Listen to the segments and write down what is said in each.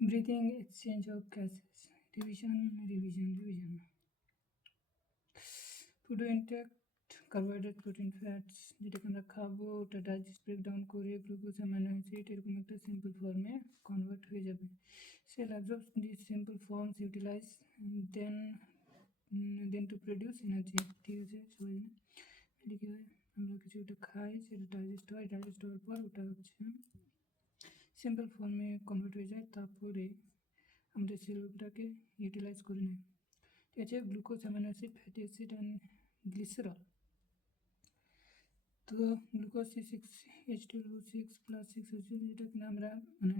breathing, exchange of gases, revision. Food intake, carbohydrate, protein, fats, যেটাকে আমরা খাবো ওটা ডাইজেস্ট ব্রেকডাউন করে গ্লুকোজ অ্যামাইনো অ্যাসিড এরকম একটা সিম্পল ফর্মে কনভার্ট হয়ে যাবে। Cell absorbs this simple forms utilise then to produce energy. ঠিক আছে, সবাই জানে এটা কী হয়, আমরা কিছু একটা খাই, সেটা ডাইজেস্ট হয়, ডাইজেস্ট হওয়ার পর ওটা হচ্ছে সিম্পল ফর্মে কনভার্ট হয়ে যায়, তারপরে আমাদের সেলটাকে ইউটিলাইজ করে নেয়। ঠিক আছে, glucose amino acid fatty acid and গ্লিসেরল। তো গ্লুকোজ C6H12O6 প্লাস 6O2 যেটা কিনা আমরা মানে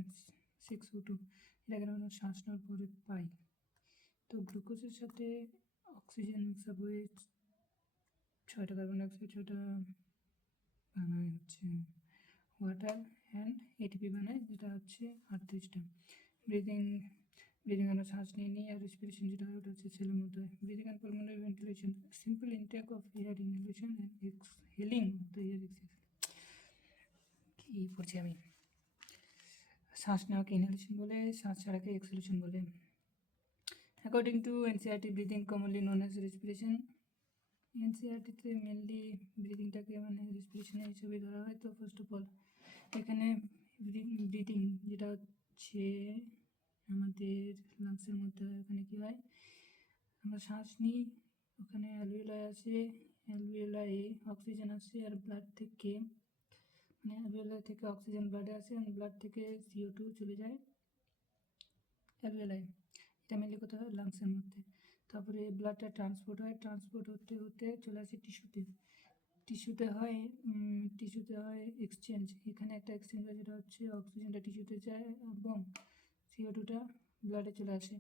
6O2 এটাকে আমরা শ্বাস নেওয়ার পরে পাই। তো গ্লুকোজের সাথে অক্সিজেন মিক্স আপ হয়ে 6টা কার্বন ডাইঅক্সাইড 6টা বানায় হচ্ছে ওয়াটার অ্যান্ড এটিপি বানায়, যেটা হচ্ছে 38টা। ব্রিদিং আমরা শ্বাস নিই আর রেসপিরেশন যেটা হয় ওটা হচ্ছে সেলের মধ্যে হয়। Breathing and pulmonary ventilation, simple intake of air inhalation and exhaling the air exhale. কী পড়ছি আমি, শ্বাস নেওয়াকে ইনহেলেশন বলে, শ্বাস ছাড়াকে এক্সহেলেশন বলে। According to NCERT, breathing commonly known as respiration. এনসিআরটিতে মেনলি ব্রিদিংটাকে মানে রেসপিরেশন হিসেবে ধরা হয়। তো ফার্স্ট অফ অল এখানে ব্রিদিং যেটা হচ্ছে আমাদের লাংসের মধ্যে হয়, ওখানে কী হয়, আমরা শ্বাস নিই, ওখানে অ্যালভিওলাই আসে, অ্যালভিওলাইয়ে অক্সিজেন আসে আর ব্লাড থেকে মানে অ্যালভিওলাই থেকে অক্সিজেন ব্লাডে আসে আর ব্লাড থেকে CO2 চলে যায় অ্যালভিওলাই। এটা মেনলি কোথায় হয়, লাংসের মধ্যে। তারপরে ব্লাডটা ট্রান্সপোর্ট হতে হতে চলে আসে টিস্যুতে হয় এক্সচেঞ্জ। এখানে একটা এক্সচেঞ্জ হয়, যেটা হচ্ছে অক্সিজেনটা টিস্যুতে যায় এবং CO2টা ব্লাডে চলে আসে।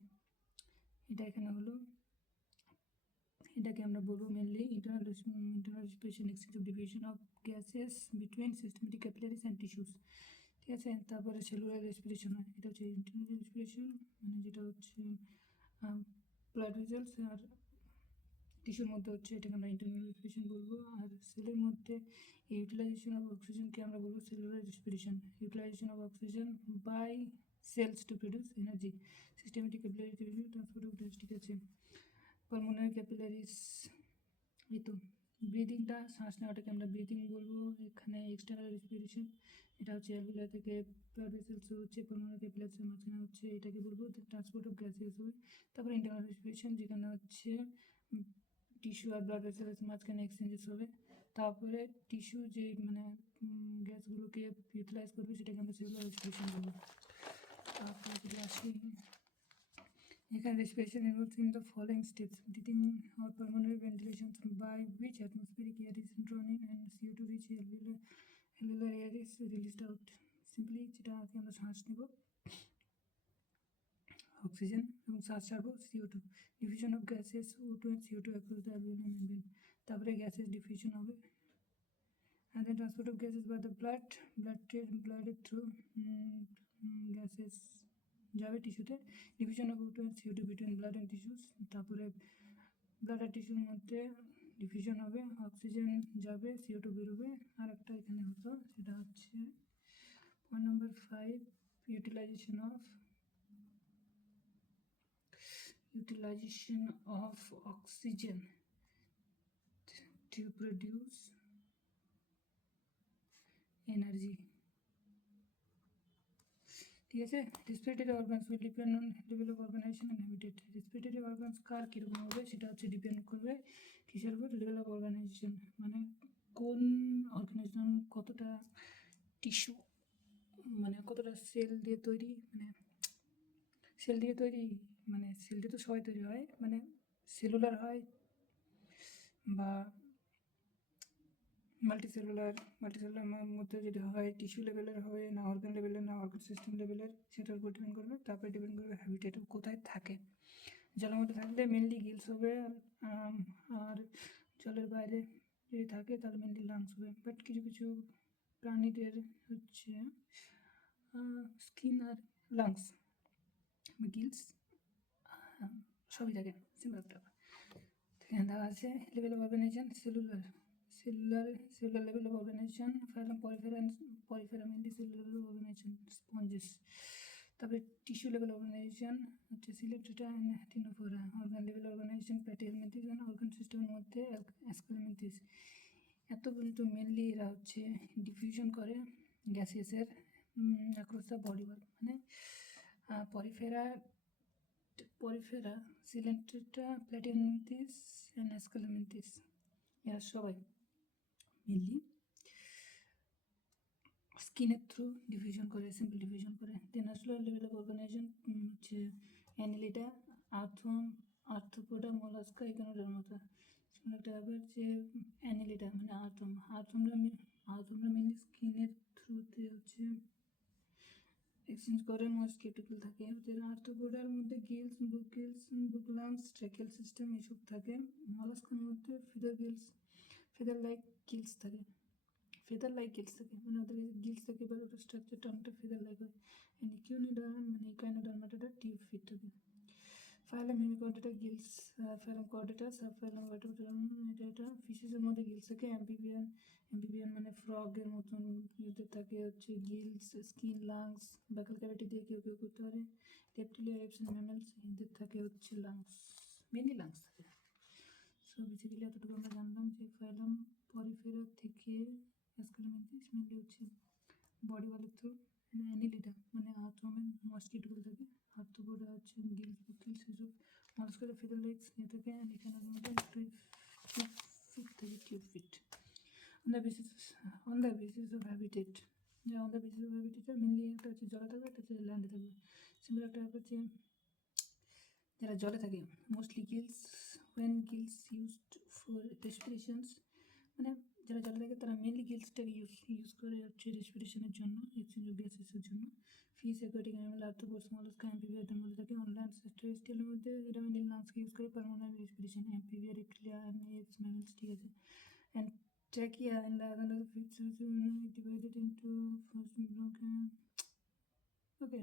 এটা এখানে হলো, এটাকে আমরা বলবো mainly internal respiration, exchange of diffusion of gases between systematic capillaries and tissues. ঠিক আছে, তারপরে সেলুলার রেসপিরেশন হয়, এটা হচ্ছে ইন্টারনাল রেসপিরেশন, মানে যেটা হচ্ছে ব্লাড ভেসেলস আর টিস্যুর মধ্যে হচ্ছে, এটাকে আমরা ইন্টারনাল রেসপিরেশন বলবো। আর সেলের মধ্যে ইউটিলাইজেশন অফ অক্সিজেনকে আমরা বলবো cellular respiration, utilisation of oxygen by cells to produce energy, systematic capillary transport of gas. ঠিক আছে, পালমোনারি ক্যাপিলারিস, এই তো ব্রিদিংটা, শ্বাস নেওয়াটাকে আমরা ব্রিদিং বলবো। এখানে এক্সটার্নাল রেসপিরেশন, এটা হচ্ছে অ্যালভিওলাই থেকে ব্লাড ভেসেলস হচ্ছে পালমোনারি ক্যাপিলারিসের মাঝখানে হচ্ছে, এটাকে বলবো ট্রান্সপোর্ট অফ গ্যাসেস হবে। তারপরে ইন্টারনাল রেসপিরেশন, যেখানে হচ্ছে টিস্যু আর ব্লাড ভেসেলস মাঝখানে এক্সচেঞ্জেস হবে। তারপরে টিস্যু যে মানে গ্যাসগুলোকে ইউটিলাইজ করবে, সেটাকে আমরা সেলুলার রেসপিরেশন বলবো। তারপরে যদি আসি, এখানে respiration involves in the following steps: breathing or pulmonary ventilation, by which atmospheric air is drawn in and CO2 rich alveolar air is released out. Simply যেটাকে আমরা শ্বাস নেব অক্সিজেন এবং শ্বাস ছাড়বো CO2, diffusion of gases O2 and CO2 across the alveolar membrane। তারপরে gases diffusion হবে and then transport of gases by the blood through gases যাবে টিস্যুতে, division of O2 and CO2 between blood and tissues. তারপরে blood আর টিস্যুর মধ্যে diffusion হবে, oxygen যাবে, CO2 বেরোবে। আর একটা এখানে হতো, সেটা হচ্ছে point number 5, utilisation of oxygen to produce energy. ঠিক আছে, respiratory organs will depend on level of organisation and habitat. Respiratory organs কার কীরকম হবে সেটা হচ্ছে ডিপেন্ড করবে কিসের উপর, লেভেল অফ অর্গানাইজেশন, মানে কোন অর্গানাইজেশন কতটা টিস্যু মানে কতটা সেল দিয়ে তৈরি, মানে সেল দিয়ে তো সবাই তৈরি হয়, মানে সেলুলার হয় বা মাল্টিসেলুলার মধ্যে যদি হয়, টিস্যু লেভেলের হবে না অর্গান লেভেলের না অর্গান সিস্টেম লেভেলের, সেটার উপর ডিপেন্ড করবে। তারপরে ডিপেন্ড করবে হ্যাবিটেট, কোথায় থাকে। জলের মধ্যে থাকলে মেনলি গিলস হবে, আর জলের বাইরে যদি থাকে তাহলে মেনলি লাংস হবে। বাট কিছু কিছু প্রাণীদের হচ্ছে স্কিন আর লাংস বা গিলস সবই থাকে, সিম্পল একটা। এখানে দেওয়া আছে level of organisation, cellular level of organization, phylum, porifera, mainly cellular level of organization, sponges. তারপরে টিস্যু লেভেল অর্গানাইজেশন হচ্ছে সিলেক্টেড অ্যান্টিনোফোরা, organ level organisation platyhelminthes, organ সিস্টেমের মধ্যে অ্যাসকেলমেন্থিস। এত পর্যন্ত মেনলি এরা হচ্ছে ডিফিউশন করে গ্যাসেসের অ্যাক্রস দ্য বডি ওয়াল, মানে পরিফেরা সিলেন্টেটা প্ল্যাটিনমেন্থিস অ্যান্ড অ্যাসকেলমেন্থিস, এরা সবাই মেনলি স্কিনের থ্রু ডিফিউশন করে, সিম্পল ডিফিউশন করে। দেন আসলো লেভেল অফ অর্গানাইজেশন হচ্ছে অ্যানিলিডা, আর্থ্রোপোডা, মোলাস্কা, ইকোনোডার্মাটা। একটা ব্যাপার যে অ্যানিলিডা মানে আর্থ্রোমরা মেনলি স্কিনের থ্রুতে হচ্ছে এক্সচেঞ্জ করে, মস্কিউটিকল থাকে। ওদের আর্থ্রোপোডার মধ্যে গিলস, বুকলাংস, ট্র্যাকিয়াল সিস্টেম এসব থাকে। মলাস্কার মধ্যে ফেদার লাইক গিলস থাকে, মানে ওদের গিলস থাকে বা ওদের স্ট্রাকচারটা অনেকটা ফেদার লাইক হয়। অ্যান্ড ইকোনোডার্মাটা টিউব ফিট থাকে। ফাইলাম হেমিকর্ডেটা গিলস, ফাইলাম কর্ডেটা, সাবফাইলাম ভার্টেব্রাটাম, এটা ফিশেসের মধ্যে গিলস থাকে। অ্যাম্ফিবিয়ান মানে ফ্রগের মতন ইয়েতে থাকে হচ্ছে গিলস, স্কিন, লাংস, ব্যাকাল ক্যাভিটি দিয়ে কেউ করতে পারে। রেপ্টিলিয়া, এপস অ্যান্ড ম্যামেলস, এদের থাকে হচ্ছে লাংস, মেনলি লাংস থাকে। সো বেসিক্যালি এতটুকু আমরা জানলাম যে ফাইলাম পরিফেরা থেকে অ্যাসকেলমেন্থিস মেনলি হচ্ছে বডি ওয়ালের থ্রু, অ্যানিলিডা মানে আর্থ্রোমের মস্কিউটিকল থাকে, আর্থ্রোপোডা হচ্ছে গিলস, সেসব মলাস্কাটা ফিদার লেগস নিয়ে থাকে। And echinodermata tube feet on the basis of habitat। on the basis of habitat mainly একটা হচ্ছে জলে থাকবে, একটা হচ্ছে ল্যান্ডে থাকবে। সিম্পল একটা হচ্ছে যারা জলে থাকে mostly Giles, when gills used for respirations, মানে যারা জলে থাকে তারা মেনলি গিলসটাকে ইউজ করে হচ্ছে রেসপিরেশনের জন্য, এক্সচেঞ্জ অফ গ্যাসেসের জন্য। Fish, aquatic animal, arthropods, mollusca, amphibia এদের মধ্যে থাকে। অনল্যান্ড টেরেস্ট্রিয়ালের মধ্যে এরা মেনলি লাংসকে ইউজ করে permanent respiration, amphibia, reptilia, apes, mammals, ঠিক আছে। And trachea and the other fifth divided into first bronchi। Okay,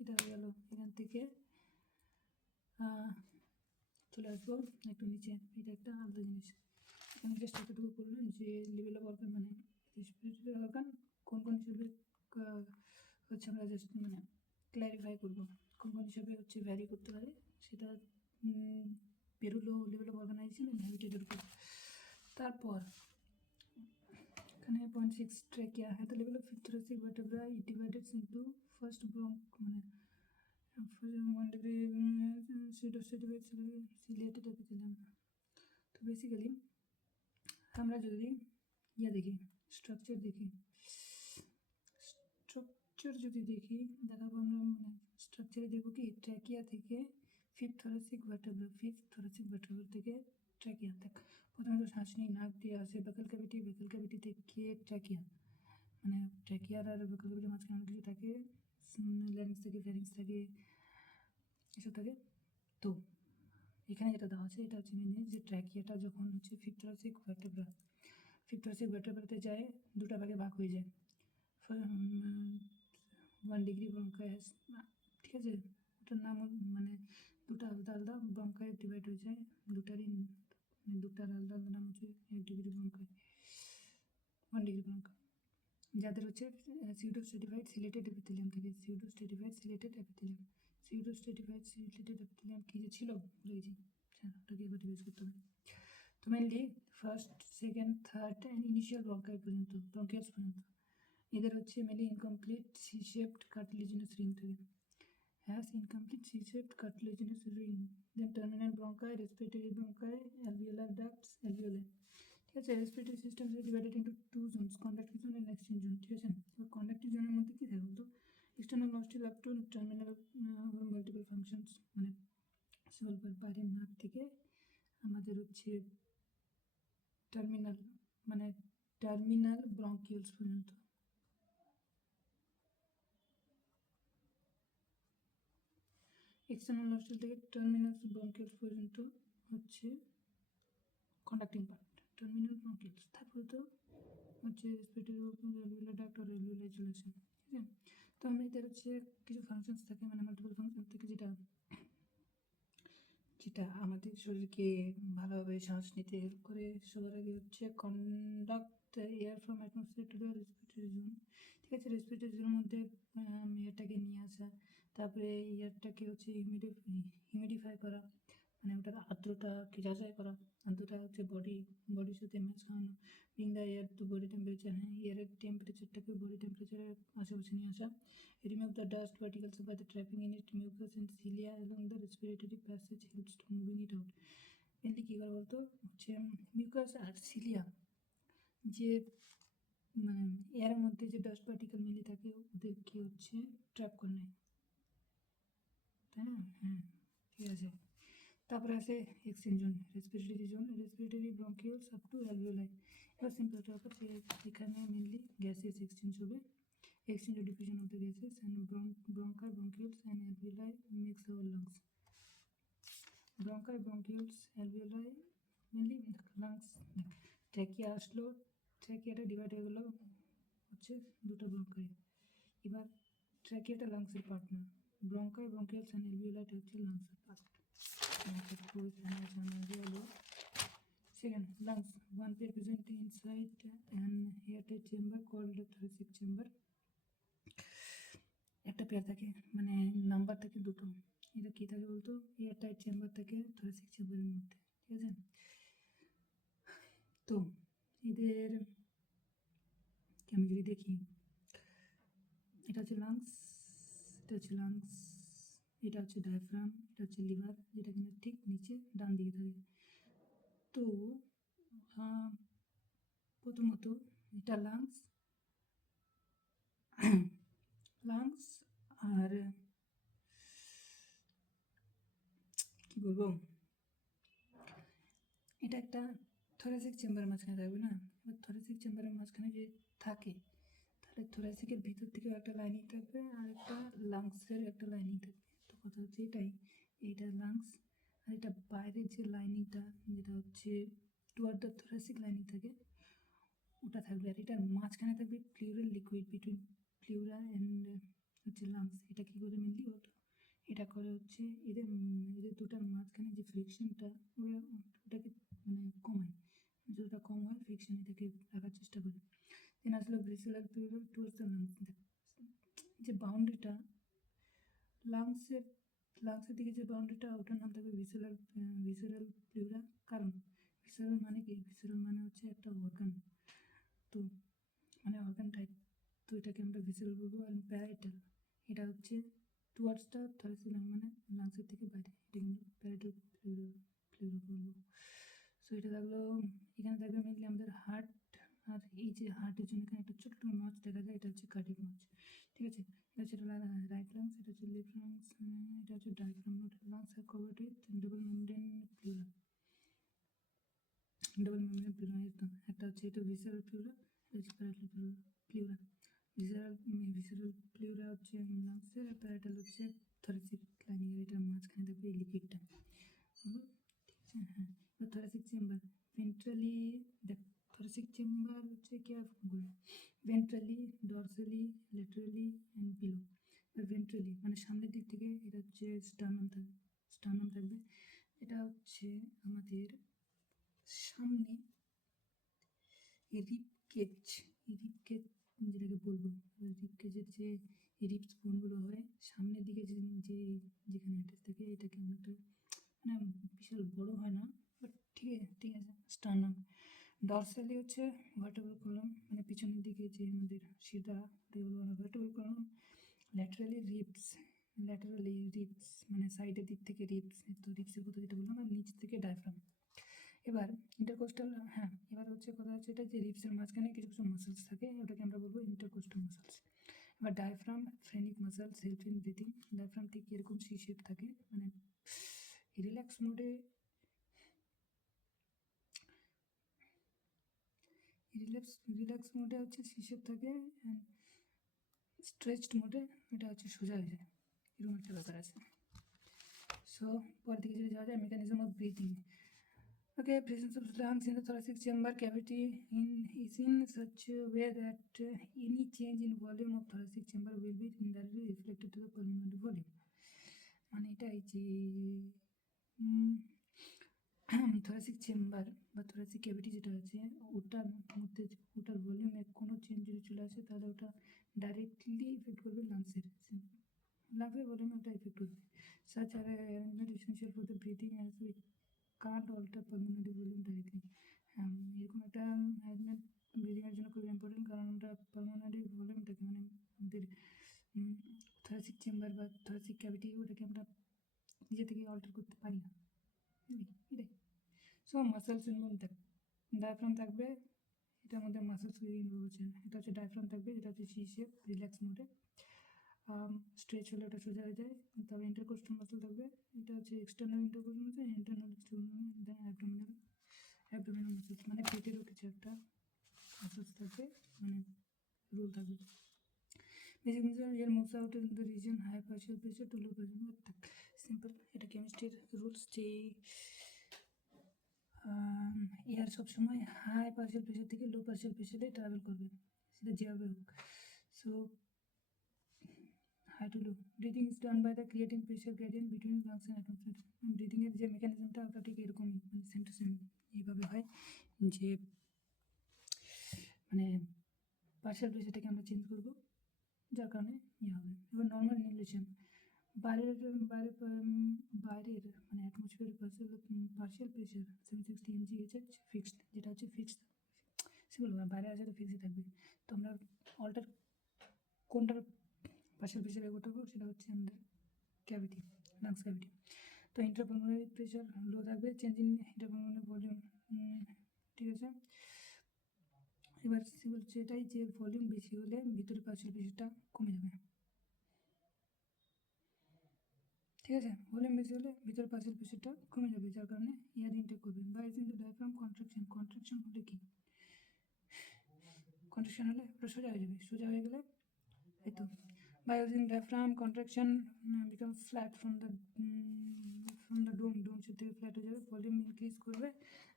এটা হয়ে গেল। এখান থেকে চলে আসবো একটু নিচে। এটা একটা আলাদা জিনিস, এখানে জাস্ট এতটুকু করলাম যে লেভেল অফ অর্গান মানে রেসপিরেটরি অর্গান কোন হিসেবে হচ্ছে আমরা জাস্ট মানে ক্ল্যারিফাই করবো কোন হিসেবে হচ্ছে ভ্যারি করতে পারে, সেটা বেরোলো লেভেল অফ অর্গানাইজেশন অ্যান্ড হ্যাবিটেটের উপর। তারপর এখানে 0.6 trachea, at the level of fifth thoracic vertebra it divided into first মানে 1 degree pseudostratified ciliated epithelium। তো বেসিক্যালি আমরা যদি দেখি স্ট্রাকচার যদি দেখি দেখাবো আমরা, মানে স্ট্রাকচারে দেখবো কি ট্র্যাকিয়া থেকে ফিফথ থোরাসিক ভার্টেব্রা থেকে ট্র্যাকিয়া। দেখ প্রথমে তো শ্বাস নিই, নাক দিয়ে আসে ব্যাকাল ক্যাভিটি থেকে ট্র্যাকিয়া, মানে ট্র্যাকিয়ার আর ব্যাকাল ক্যাভিটির মাঝখানে অনেক কিছু থাকে, ল্যারিংস থাকে, ফ্যারিংস থাকে, এসব থাকে। তো এখানে যেটা দেওয়া আছে এটা হচ্ছে মেন যে ট্র্যাকিয়াটা যখন হচ্ছে ফিফথ থোরাসিক ভার্টেব্রাতে যায়, দুটা ভাগে ভাগ হয়ে যায়। 1 ডিগ্রি ব্রঙ্কায়াস, ঠিক আছে, ওটার নাম মানে দুটা আলাদা ব্রঙ্কায় ডিভাইড হয়ে যায়, দুটার আলাদা নাম হচ্ছে 1 ডিগ্রি ব্রঙ্কায়, 1 ডিগ্রি ব্রঙ্কা, যাদের হচ্ছে সিউডোস্ট্রেটিফাইড সিলেটেড এপিথেলিয়াম থাকে। সিউডোস্ট্রেটিফাইড সিলেটেড এপিথেলিয়াম কী যে ছিল ভুলে গেছি, ওটাকে এবার রিভাইজ করতে হবে। তো mainly first, second, third and initial bronchioles পর্যন্ত এদের হচ্ছে mainly incomplete C-shaped cartilaginous ring থাকে, has incomplete C-shaped cartilaginous ring, then terminal bronchi, respiratory bronchi, alveolar ducts, alveoli, ঠিক আছে। Respiratory system is divided into 2 Jones, conductive zone and exchange zone, ঠিক আছে। তো conductive জোনের মধ্যে কী থাকে বলতো, external nostril up to terminal multiple functions, মানে বাইরের নাক থেকে আমাদের হচ্ছে টার্মিনাল ব্রঙ্কিউলস পর্যন্ত। এক্সটার্নাল নস্ট্রিল থেকে টার্মিনাল ব্রঙ্কিউলস পর্যন্ত হচ্ছে কন্ডাক্টিং পার্ট, টার্মিনাল ব্রঙ্কিউলস। তারপরে তো হচ্ছে রেসপিরেটরি অ্যালভিওলার ডাক্ট আর অ্যালভিওলাই চলে আসে, ঠিক আছে। তো আমরা এদের হচ্ছে কিছু ফাংশনস থাকে, মানে মাল্টিপল ফাংশন থাকে, যেটা আমাদের শরীরকে ভালোভাবে শ্বাস নিতে হেল্প করে। সবার আগে হচ্ছে conduct air from atmosphere to the respiratory zone, ঠিক আছে। রেসপিরেটরির মধ্যে এয়ারটাকে নিয়ে আসা, তারপরে এয়ারটাকে হচ্ছে হিউমিডিফাই করা, মানে ওটার আর্দ্রতাকে যাচাই করা। আর্দ্রতা হচ্ছে বডির সাথে মেশানো। Bring the air to body temperature, হ্যাঁ এয়ারের টেম্পারেচারটাকে বডি টেম্পারেচারের আশেপাশে নিয়ে আসা। Remove the dust particles by the trapping in it mucus and cilia along the respiratory passage helps to moving it out. Mainly কী করে বলতো, হচ্ছে মিউকাস আর সিলিয়া যে মানে এয়ারের মধ্যে যে ডাস্ট পার্টিকেল মিলে থাকে ওদেরকে হচ্ছে ট্র্যাপ করে নেয়, তাই না? হ্যাঁ, ঠিক আছে। তারপরে আছে exchange zone, respiratory bronchioles up to alveoli. এবার সিম্পল ব্যাপার যে এখানে মেনলি গ্যাসেস এক্সচেঞ্জ হবে, exchange or diffusion of the gases and bronchioles and alveoli makes our lungs. Bronchioles, alveoli mainly lungs. Trachea আসলো, ট্র্যাকিয়াটা ডিভাইড হয়ে গেলো হচ্ছে দুটো ব্রঙ্কাই। এবার ট্র্যাকিয়াটা লাংসের পার্ট না, bronchioles and alveoliটা হচ্ছে লাংসের part. Second, lungs. One pair present inside an airtight chamber called the thoracic chamber. একটা pair থাকে, মানে নাম্বার থাকে দুটো। এটা কী থাকে বলতো, এয়ারটাইট চেম্বার থাকে থোরাসিক চেম্বারের মধ্যে, ঠিক আছে। তো এদের আমি যদি দেখি, এটা হচ্ছে লাংস, এটা হচ্ছে লাংস, এটা হচ্ছে ডায়াফ্রাম, এটা হচ্ছে লিভার, যেটা কিনা ঠিক নিচে ডান দিকে থাকে। তো প্রথমত এটা লাংস আর কি বলবো, এটা একটা থোরাসিক চেম্বারের মাঝখানে থাকবে না। এবার থোরাসিক চেম্বারের মাঝখানে যে থাকে, তাহলে থোরাসিকের ভিতর থেকেও একটা লাইনিং থাকবে আর একটা লাংসের একটা লাইনিং থাকবে। তো কথা হচ্ছে এটাই, এইটা লাংস আর এটা বাইরের যে লাইনিংটা যেটা হচ্ছে টুয়ার্ড দ্য থোরাসিক লাইনিং থাকে ওটা থাকবে, আর এটার মাঝখানে থাকবে plural liquid between pleura and হচ্ছে লাংস। এটা কী করে মেনলি এটা করে হচ্ছে এদের দুটার মাঝখানে যে ফ্রিকশনটা ওটাকে মানে কমায়, যতটা কম হয় ফ্রিকশন এটাকে রাখার চেষ্টা করে। দেন আসলো visual pleura towards the lungs, যে বাউন্ডারিটা লাংসের দিকে যে বাউন্ডারিটা ওটার নাম থাকবে ভিসুয়াল প্লিউরা। কারণ ভিসুয়াল মানে কি, ভিসুয়াল মানে হচ্ছে একটা অর্গান, তো মানে অর্গান টাইপ, তো এটাকে আমরা ভিসুয়াল বলবো। আর প্যারাইটাল এটা হচ্ছে টুয়ার্ডস দ্য থোরাসিক লাইন, মানে লাংসের থেকে বাইরে, এটা কিন্তু প্যারাইটাল প্লিউরা বলবো। সো এটা থাকলো, এখানে থাকবে মেনলি আমাদের হার্ট, আর এই যে হার্টের জন্য এখানে একটা ছোট্ট নচ দেখা যায়, এটা হচ্ছে কার্ডিয়াক নচ, ঠিক আছে। এটা হচ্ছে রাইট লাংস, এটা হচ্ছে লেফট লাংস, এটা হচ্ছে diaphragm. Lungs are covered with double membrane pleura, একটা হচ্ছে এটা ভিসেরাল প্লিউরা, এটা হচ্ছে প্যারাইটাল প্লিউরা। ভিসেরাল প্লিউরা হচ্ছে লাংসের, আর প্যারাইটাল হচ্ছে থোরাসিক লাইনিং, এর এটার মাঝখানে থাকবে এই লিকুইডটা, ঠিক আছে। হ্যাঁ, এবার থোরাসিক চেম্বার ভেন্ট্রালি, দেখ থোরাসিক চেম্বার হচ্ছে কি আর ভেন্ট্রালি, ডরসালি, ল্যাটারালি অ্যান্ড বিলো। এবার ভেন্ট্রালি মানে সামনের দিক থেকে এটা হচ্ছে স্টার্নাম থাকবে, এটা হচ্ছে আমাদের সামনে রিবকেজ যেটাকে বলবো, রিবকেজের যে রিবস বোনগুলো হয় সামনের দিকে যেখানে অ্যাটাচ থাকে, এটাকে অনেকটা মানে বিশাল বড় হয় না, বাট ঠিক আছে। স্টার্নাম ডরসালি হচ্ছে ভার্টেব্রাল কলাম, মানে পিছনের দিকে যে আমাদের সিধা ভার্টেব্রাল কলাম। ল্যাটারালি রিবস মানে সাইডের দিক থেকে রিবস, তো রিবসের কথা যেটা বললাম, আর নিচ থেকে ডায়াফ্রাম। এবার ইন্টারকোস্টাল, হ্যাঁ এবার হচ্ছে কথা হচ্ছে এটা যে রিবসের মাঝখানে কিছু মাসেলস থাকে, ওটাকে আমরা বলবো ইন্টারকোস্টাল মাসেলস। এবার diaphragm phrenic muscles help in breathing. Diaphragm ঠিক এরকম সি শেপ থাকে, মানে রিল্যাক্স মোডে হচ্ছে সি শেপ থাকে, অ্যান্ড স্ট্রেচড মোডে এটা হচ্ছে সোজা হয়ে যায়, এরকম একটা ব্যাপার আছে। সো পরের দিকে যদি যাওয়া যায়, mechanism of breathing. Okay, presence of lungs in the thoracic chamber cavity is in such a way that any change in volume of thoracic chamber will be indirectly reflected to the pulmonary volume. মানে এটাই যে thoracic chamber বা thoracic cavity যেটা আছে ওটার মধ্যে ওটার ভলিউমে কোনো চেঞ্জ যদি চলে আসে তাহলে ওটা ডাইরেক্টলি ইফেক্ট করবে লাংসের ভলিউমে ওটা ইফেক্ট করবে। সাচ আর arrangement essential for the breathing as we can't alter pulmonary volume directly. এরকম একটা অ্যারেঞ্জমেন্ট ব্রিদিংয়ের জন্য খুব ইম্পর্টেন্ট, কারণ আমরা পালমোনারি ভলিউমটাকে মানে আমাদের থোরাসিক চেম্বার বা থোরাসিক ক্যাভিটি ওটাকে আমরা নিজে থেকে অল্টার করতে পারি না। এটাই। সো মাসেলস ইনভলভ থাকবে, ডায়াফ্রাম থাকবে, এটার মধ্যে মাসেলস ইনভলভ হচ্ছে। এটা হচ্ছে ডায়াফ্রাম থাকবে, যেটা হচ্ছে সি শেপ রিল্যাক্স মোডে, স্ট্রেচ হলে ওটা সোজা হয়ে যায়। তারপরে ইন্টারকোস্টাল মাসেল থাকবে, এটা হচ্ছে external intercostal muscle, internal abdominal muscles, মানে পেটের কিছু একটা মাসেলস থাকবে, মানে রোল থাকবে। বেসিক মিসাল এর moves out in the region high partial pressure to low pressure. Simple, এটা কেমিস্ট্রির রুলস যে এয়ার সবসময় হাই পার্শিয়াল প্রেশার থেকে লো পার্শিয়াল প্রেশারে ট্রাভেল করবে, সেটা যেভাবে হোক। So high to low breathing is done by the creating pressure gradient between lungs and atmosphere. ব্রিদিংয়ের যে মেকানিজমটা ওটা ঠিক এরকমই, মানে সেম টু সেম এইভাবে হয় যে মানে পার্শিয়াল প্রেশারটাকে আমরা চেঞ্জ করবো, যার কারণে হবে। এবার নর্মাল ইনহেলেশন, বাইরের মানে atmosphere partial pressure 760 mgh fixed, যেটা হচ্ছে ফিক্সড সিম্পল, বাইরে আছে তো ফিক্সই থাকবে। তো আমরা অল্টার কোনটার পার্শিয়াল প্রেশার এগোতে হবে, সেটা হচ্ছে আমাদের ক্যাভিটি, লাংস ক্যাভিটি। তো ইন্টারপালমোনারি প্রেশার লো থাকবে, চেঞ্জ ইন ইন্টারপালমোনারি ভলিউম, ঠিক আছে। এবার সিম্পল সেটাই যে ভলিউম বেশি হলে ভিতরে পার্শিয়াল প্রেশারটা কমে যাবে, ঠিক আছে। ভলিউম বেশি হলে ভিতরে পার্শিয়াল প্রেশারটা কমে যাবে, যার কারণে এয়ার ইনটেক করবে। বা is in the diaphragm contraction হলে কি, কন্ট্রাকশন হলে ওটা সোজা হয়ে যাবে, সোজা হয়ে গেলে এই তো by using diaphragm contraction become flat from the dome থেকে ফ্ল্যাট হয়ে যাবে, ভলিউম ইনক্রিজ করবে,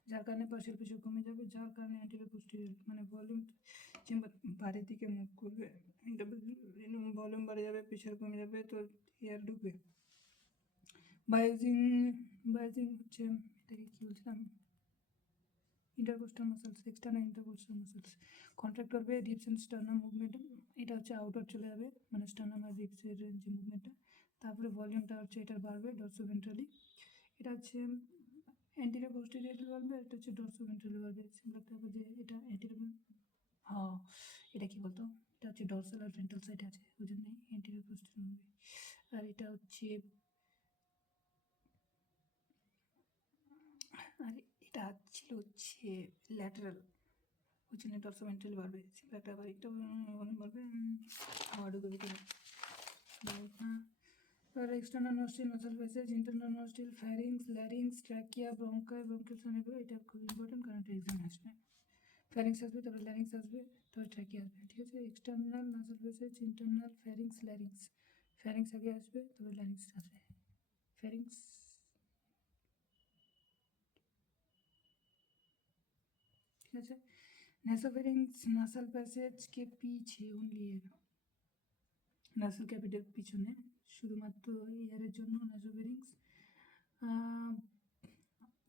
যার কারণে পার্শিয়াল প্রেশার কমে যাবে, যার কারণে অ্যান্টেরিয়র পোস্টেরিয়র মানে ভলিউম চেম্বার বাইরের দিকে মুভ করবে, ভলিউম বাড়ে যাবে, প্রেশার কমে যাবে, তো এয়ার ঢুকবে। বাই ইউজিং হচ্ছে এটাকে কী বলছিলাম, intercostal muscles, external intercostal muscles contract করবে, রিবস অ্যান্ড স্টার্নাম মুভমেন্ট, এটা হচ্ছে আউটওয়ার্ড চলে যাবে, মানে স্টার্নাম আর রিবসের যে মুভমেন্টটা। তারপরে ভলিউমটা হচ্ছে এটার বাড়বে ডরসোভেন্ট্রালি, এটা হচ্ছে অ্যান্টেরিয়র পোস্টেরিয়রলি বাড়বে, এটা হচ্ছে ডরসোভেন্ট্রালি বাড়বে। সিম্পল যে এটা অ্যান্টেরিয়র, হ্যাঁ এটা কী বলতো, এটা হচ্ছে ডরসাল আর ভেন্ট্রাল সাইডে আছে, ওই জন্যই অ্যান্টেরিয়র পোস্টেরিয়র হবে। আর এটা হচ্ছে আর এটা ছিল হচ্ছে ল্যাটারাল, ওই জন্য ডরসোভেন্ট্রালি বাড়বে। সিম্পল একটা আবার একটু বাড়বে, হাওয়া ঢুকে ভিতরে। আর external nostril muscle passage, internal nostril, pharynx, larynx, trachea, bronchial সানেবল, এটা খুব ইম্পর্টেন্ট কারণ এটা এক্সামে আসবে। ফ্যারিংস আসবে, তারপরে ল্যারিংস আসবে, তারপরে ট্র্যাকিয়া আসবে, ঠিক আছে। External muscle passage, internal, ফ্যারিংস, larynx. ফ্যারিংস আগে আসবে, তারপরে ল্যারিংস আসবে। ফ্যারিংস, ঠিক আছে। নাসোফ্যারিংস নাসাল প্যাসেজ के पीछे ओनली एयर, নাসাল ক্যাভিটির পিছনে শুধুমাত্র এয়ারের জন্য নাসোফ্যারিংস।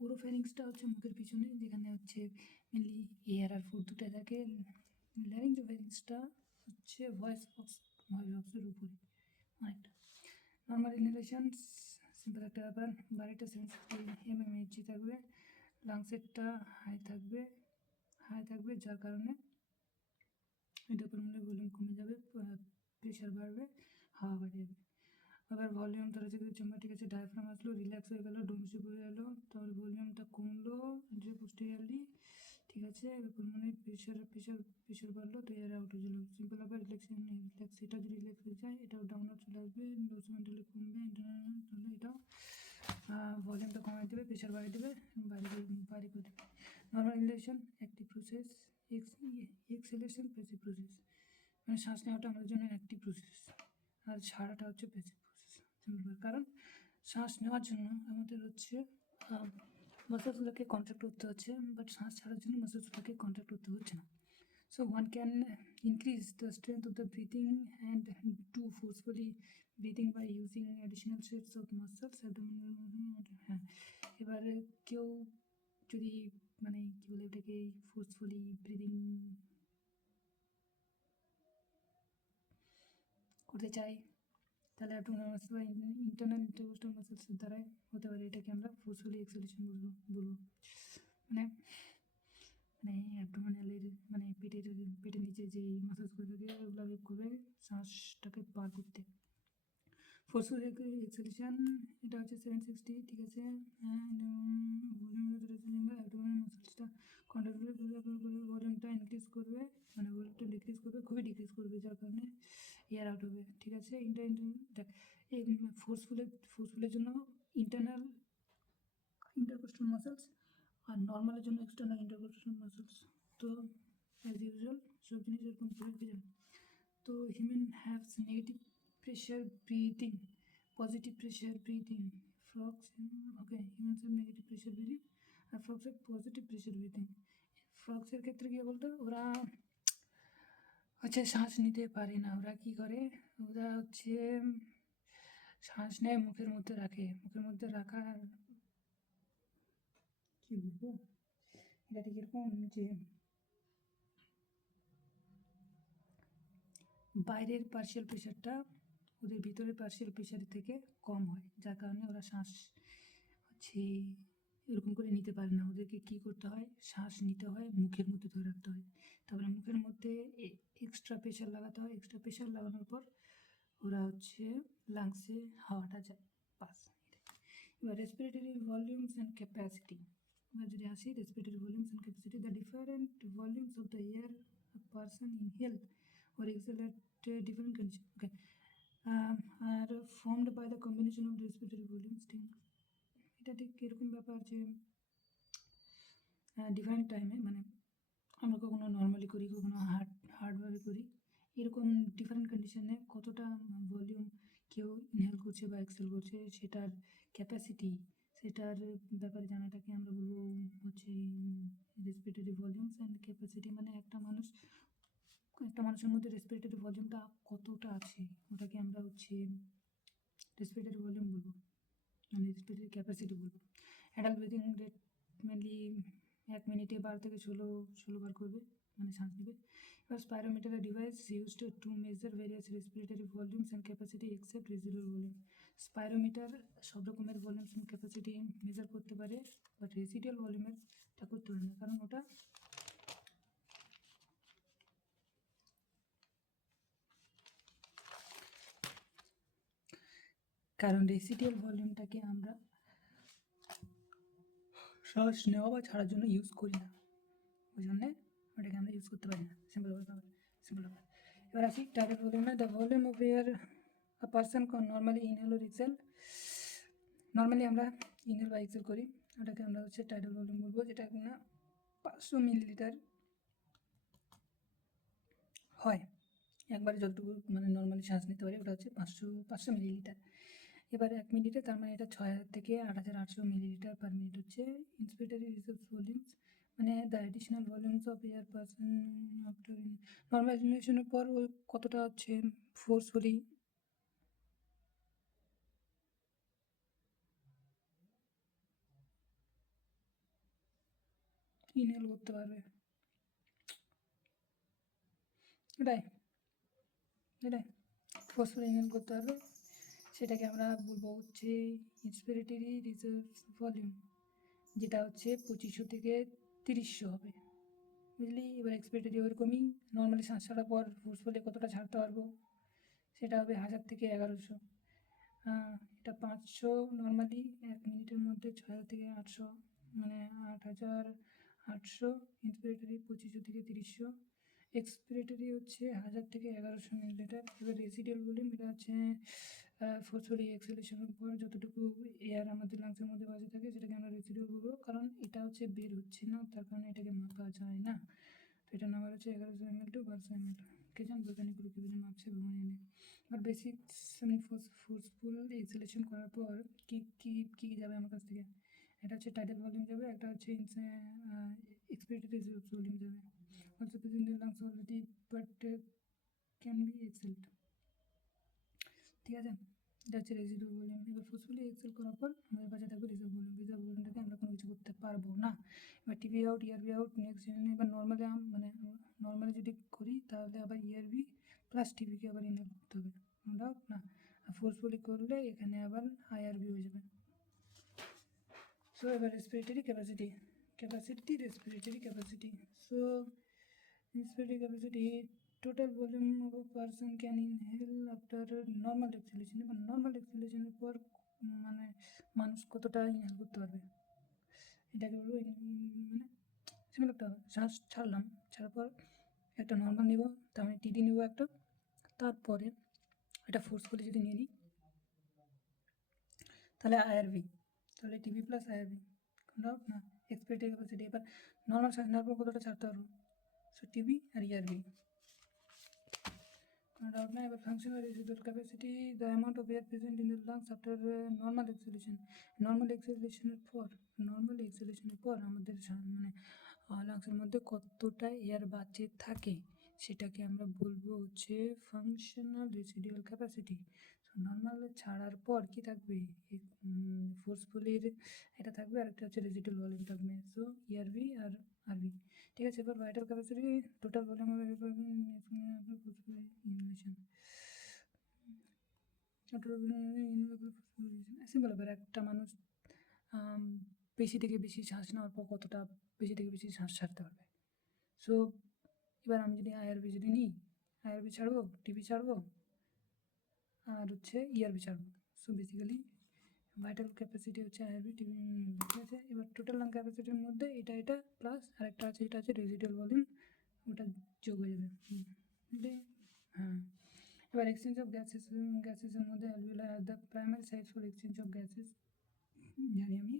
ওরোফ্যারিংসটা হচ্ছে মুখের পিছনে, যেখানে হচ্ছে মেনলি এয়ার আর ফুড দুটো থাকে। ল্যারিঞ্জোফ্যারিংসটা হচ্ছে ভয়েস বক্সের উপরে অনেকটা। নর্মাল ইনহেলেশনস সিম্পল একটা ব্যাপার, বাড়িটা 760 mmHg থাকবে, লাংসেরটা হাই থাকবে, যার কারণে এটা পরিমাণে ভলিউম কমে যাবে, প্রেশার বাড়বে, হাওয়া বাড়ে যাবে। আবার ভলিউম ধরে যদি চেম্বার, ঠিক আছে, ডায়াফ্রাম আসলো, রিল্যাক্স হয়ে গেলো, ডোমসে পড়ে গেলো, তারপরে ভলিউমটা কমলো পোস্টেরিয়রলি, ঠিক আছে। পরিমাণে প্রেশার বাড়লো, তো এয়ার আউট হয়ে গেলো। সিম্পল আবার রিল্যাক্স, এটা যদি রিল্যাক্স হয়ে যায় এটাও ডাউনওয়ার্ড চলে আসবে, ডোসমেন্টালি কমবে, ইন্টারনাল তাহলে এটাও ভলিউমটা কমাই দেবে, প্রেশার বাড়িয়ে দেবে, বাইরে করে দেবে। Normal inhalation active process, exhalation passive process, মানে শ্বাস নেওয়াটা আমাদের জন্য অ্যাক্টিভ প্রসেস আর ছাড়াটা হচ্ছে প্যাসিভ প্রসেস। সিম্পল, কারণ শ্বাস নেওয়ার জন্য আমাদের হচ্ছে মাসেলসগুলোকে কন্ট্রাক্ট করতে হচ্ছে, বাট শ্বাস ছাড়ার জন্য মাসেলসগুলোকে কন্ট্রাক্ট করতে হচ্ছে না। So one can increase the strength of the breathing and do forcefully breathing by using additional sets of muscles হ্যাঁ এবার কেউ যদি মানে কি বলে এটাকে ফোর্সফুলি ব্রিদিং করতে চাই তাহলে অ্যাবডোমিনাল মাসল বা ইন্টারনাল ইন্টারকোস্টাল মাসলসের দ্বারাই হতে পারে। এটাকে আমরা ফোর্সফুলি এক্সেলেশন বলবো মানে মানে অ্যাবডোমিনালের মানে পেটের নিচে যে মাসলসগুলো থাকে ওগুলো হেল্প করবে শ্বাসটাকে পার করতে। ফোর্সফুল এক্সেলেশন এটা হচ্ছে 760, ঠিক আছে। অ্যাবডোমিনাল মাসলসটা কন্ট্রোল করবে, ভলিউমটা ইনক্রিজ করবে মানে ভলিউমটা ডিক্রিজ করবে, খুবই ডিক্রিজ করবে, যার কারণে এয়ার আউট হবে, ঠিক আছে। দেখ এই ফোর্সফুলের জন্য ইন্টারনাল ইন্টারকোস্টাল মাসলস আর নর্মালের জন্য এক্সটার্নাল ইন্টারকোস্টাল মাসলস। তো অ্যাজ ইউজুয়াল সব জিনিস এরকম করে পেয়ে যাবে। তো human haves negative pressure breathing, positive pressure breathing, frogs okay humans have negative pressure breathing আর frogs have positive pressure breathing. ফ্রগসের ক্ষেত্রে কী বলতো, ওরা হচ্ছে শ্বাস নিতে পারে না, ওরা কী করে, ওরা হচ্ছে শ্বাস নেয় মুখের মধ্যে রাখে, মুখের মধ্যে রাখা কী বলবো এটা ঠিক এরকম যে বাইরের পার্শিয়াল প্রেশারটা ওদের ভিতরের পার্শিয়াল প্রেশারের থেকে কম হয়, যার কারণে ওরা শ্বাস হচ্ছে এরকম করে নিতে পারে না। ওদেরকে কী করতে হয়, শ্বাস নিতে হয়, মুখের মধ্যে ধরে রাখতে হয়, তারপরে মুখের মধ্যে এক্সট্রা প্রেশার লাগাতে হয়। এক্সট্রা প্রেশার লাগানোর পর ওরা হচ্ছে লাংসে হাওয়াটা যায় পাস। এবার রেসপিরেটরি ভলিউমস অ্যান্ড ক্যাপাসিটি, এবার যদি আসি respiratory volumes and capacity, the different volumes of the air a person inhale or exhale at different conditions, okay, are formed by the combination of respiratory volumes, ঠিক এটা ঠিক এরকম ব্যাপার যে different টাইমে মানে আমরা কখনো নর্মালি করি, কখনো হার্ডভাবে করি, এরকম ডিফারেন্ট কন্ডিশনে কতটা ভলিউম কেউ ইনহেল করছে বা এক্সেল করছে সেটার ক্যাপাসিটি, সেটার ব্যাপারে জানাটাকে আমরা বলবো হচ্ছে রেসপিরেটরি ভলিউমস অ্যান্ড ক্যাপাসিটি। মানে একটা মানুষের মধ্যে রেসপিরেটরি ভলিউমটা কতটা আছে ওটাকে আমরা হচ্ছে রেসপিরেটরি ভলিউম বলবো, মানে রেসপিরেটরি ক্যাপাসিটি বলবো। অ্যাডাল্ট ব্রিদিং রেট মেনলি 1 মিনিটে 12 থেকে 16 বার করবে, মানে শ্বাস নেবে। এবার spirometer device used to measure various respiratory volumes and capacity except residual volume. Spirometer সব রকমের ভলিউমস অ্যান্ড ক্যাপাসিটি মেজার করতে পারে, বাট রেসিডুয়াল ভলিউমেরটা করতে পারে না, কারণ ওটা রেসিডুয়াল ভলিউমটাকে আমরা শ্বাস নেওয়া বা ছাড়ার জন্য ইউজ করি না, ওই জন্যে ওটাকে আমরা ইউজ করতে পারি না। সিম্পল ব্যাপার। এবার আসি টাইডাল ভলিউমে, the volume of air a person normally inhale or exhale. Normally আমরা ইনহেল বা এক্সেল করি, ওটাকে আমরা হচ্ছে টাইডাল ভলিউম বলবো, যেটা কিনা 500 মিলিলিটার হয় একবারে, যতটুকু মানে নর্মালি শ্বাস নিতে পারি ওটা হচ্ছে 500 মিলিলিটার। এবার 1 মিনিটে, তার মানে এটা 6000 থেকে 8800 মিলিলিটার পার মিনিট হচ্ছে ইন্সপিরেটরি রিসার্চ ভলিউমস, মানে the additional volumes of air person after normal ইনহেলেশনের পর ও কতটা হচ্ছে ফোর্সফুলি ইনহেল করতে পারবে, এটাই ফোর্সফুলি ইনহেল করতে পারবে, সেটাকে আমরা বলবো হচ্ছে ইন্সপিরেটরি রিসার্ভ ভলিউম, যেটা হচ্ছে 2500 থেকে 3000 হবে, বুঝলি। এবার এক্সপিরেটরি ওরকমই, নর্মালি শ্বাস ছাড়ার পর ফোর্সফুলি কতটা ছাড়তে পারবো সেটা হবে 1000 থেকে 1100। এটা 500 নর্মালি 1 মিনিটের মধ্যে, 6000 থেকে 800 মানে 8800। ইন্সপিরেটরি 2500 থেকে 3000, এক্সপিরেটরি হচ্ছে 1000 থেকে 1100 মিলিলিটার। এবার রেসিডুয়াল ভলিউম, এটা হচ্ছে ফোর্সফুলি এক্সেলেশনের পর যতটুকু এয়ার আমাদের লাংসের মধ্যে বাজে থাকে সেটাকে আমরা রেসিডুয়াল বলবো, কারণ এটা হচ্ছে বের হচ্ছে না, তার কারণে এটাকে মাপা যায় না। তো এটার নাম্বার হচ্ছে 1100 ml to 1200 ml। কে জান বৈজ্ঞানিক গুলো কীভাবে মাপছে ভগবান জানে। আর বেসিক ফোর্সফুল এক্সেলেশন করার পর কী যাবে আমার কাছ থেকে, একটা হচ্ছে টাইডাল ভলিউম যাবে, একটা হচ্ছে এক্সপিরেটরি ভলিউম যাবে। also present in lungs already but can be exhaled. ঠিক আছে, এটা হচ্ছে রেজিডুয়াল ভলিউম। এবার ফোর্সফুলি এক্সেল করার পর আমাদের কাছে থাকবে রিজার্ভ ভলিউম। রিজার্ভ ভলিউমটাকে আমরা কোনো কিছু করতে পারবো না। এবার টিভি আউট, ইয়ারবি আউট, নেক্সট এবার নর্মালি মানে নর্মালি যদি করি তাহলে আবার ইয়ারবি প্লাস টিভিকে আবার ইনহেল করতে হবে, নো ডাউট না। আর ফোর্সফুলি করলে এখানে আবার আইআরবি হয়ে যাবে। সো এবার respiratory capacity, respiratory capacity. So respiratory capacity, total volume of a person can inhale after normal exhalation। এবার নর্মাল এক্সহেলেশনের পর মানে মানুষ কতটা ইনহেল করতে পারবে এটাকে বলবো মানে সিম্পল একটা শ্বাস ছাড়লাম, ছাড়ার পর একটা নর্মাল নিব, তার মানে টিডি নিব একটা, তারপরে এটা ফোর্সফুলি যদি নিয়ে নিই তাহলে আইআরবি, তাহলে টিভি প্লাস আইআরবি, ডাউট না। এক্সপিরেটরি ক্যাপাসিটি, এবার নর্মাল শ্বাস নেওয়ার পর কতটা ছাড়তে পারবো, সো টিভি আর ইআরবি, ডাউট না। এবার functional residual capacity, the amount of air present in the lungs after normal exhalation. Normal এক্সহেলেশনের পর আমাদের মানে লাংসের মধ্যে কতটা এয়ার বাঁচে থাকে সেটাকে আমরা বলবো হচ্ছে ফাংশনাল রেজিডুয়াল ক্যাপাসিটি। নর্মাল ছাড়ার পর কি থাকবে, ফোর্সফুলির এটা থাকবে, আর একটা হচ্ছে রেজিডুয়াল ভলিউম থাকবে, সো ইআরবি আর আরবি। ঠিক আছে, এবার vital capacity, total volume inhalation, simple ব্যাপার। একটা মানুষ বেশি থেকে বেশি শ্বাস নেওয়ার পর কতটা বেশি থেকে বেশি শ্বাস ছাড়তে পারবে। সো এবার আমি যদি আইআরবি যদি নিই, আইআরবি ছাড়বো, টিভি ছাড়বো, আর হচ্ছে ইআরবি ছাড়বো। সো বেসিক্যালি ভাইটাল ক্যাপাসিটি হচ্ছে আইআরবি, টিভি, ঠিক আছে। এবার টোটাল লাং ক্যাপাসিটির মধ্যে এটা প্লাস আরেকটা আছে, এটা আছে রেজিডুয়াল ভলিউম, ওটা যোগ হয়ে যাবে। হ্যাঁ, এবার এক্সচেঞ্জ অফ গ্যাসেসের মধ্যে অ্যালভিওলাই আর the primary site for exchange of gases, জানি আমি।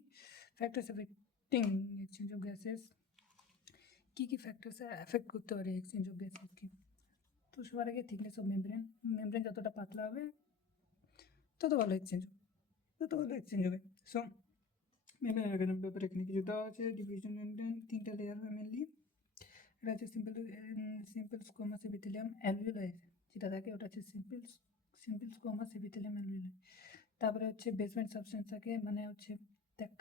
Factors affecting exchange of gases, কী কী ফ্যাক্টরস এফেক্ট করতে পারে এক্সচেঞ্জ অফ গ্যাসেসকে। তো সবার আগে থিকনেস অফ মেমব্রেন যতটা পাতলা হবে তত ভালো এক্সচেঞ্জ হবে। সো মেমব্রেনের ব্যাপারে এখানে কিছু দেওয়া আছে। ডিফিউশন মেমব্রেন 3টা লেয়ার হয় মেনলি। এটা হচ্ছে সিম্পল স্কোমাস এপিথেলিয়াম অ্যালভিওলাই যেটা থাকে, ওটা হচ্ছে সিম্পল স্কোমাস এপিথেলিয়াম অ্যালভিওলাই। তারপরে হচ্ছে বেসমেন্ট সাবস্টেন্স থাকে, মানে হচ্ছে দেখ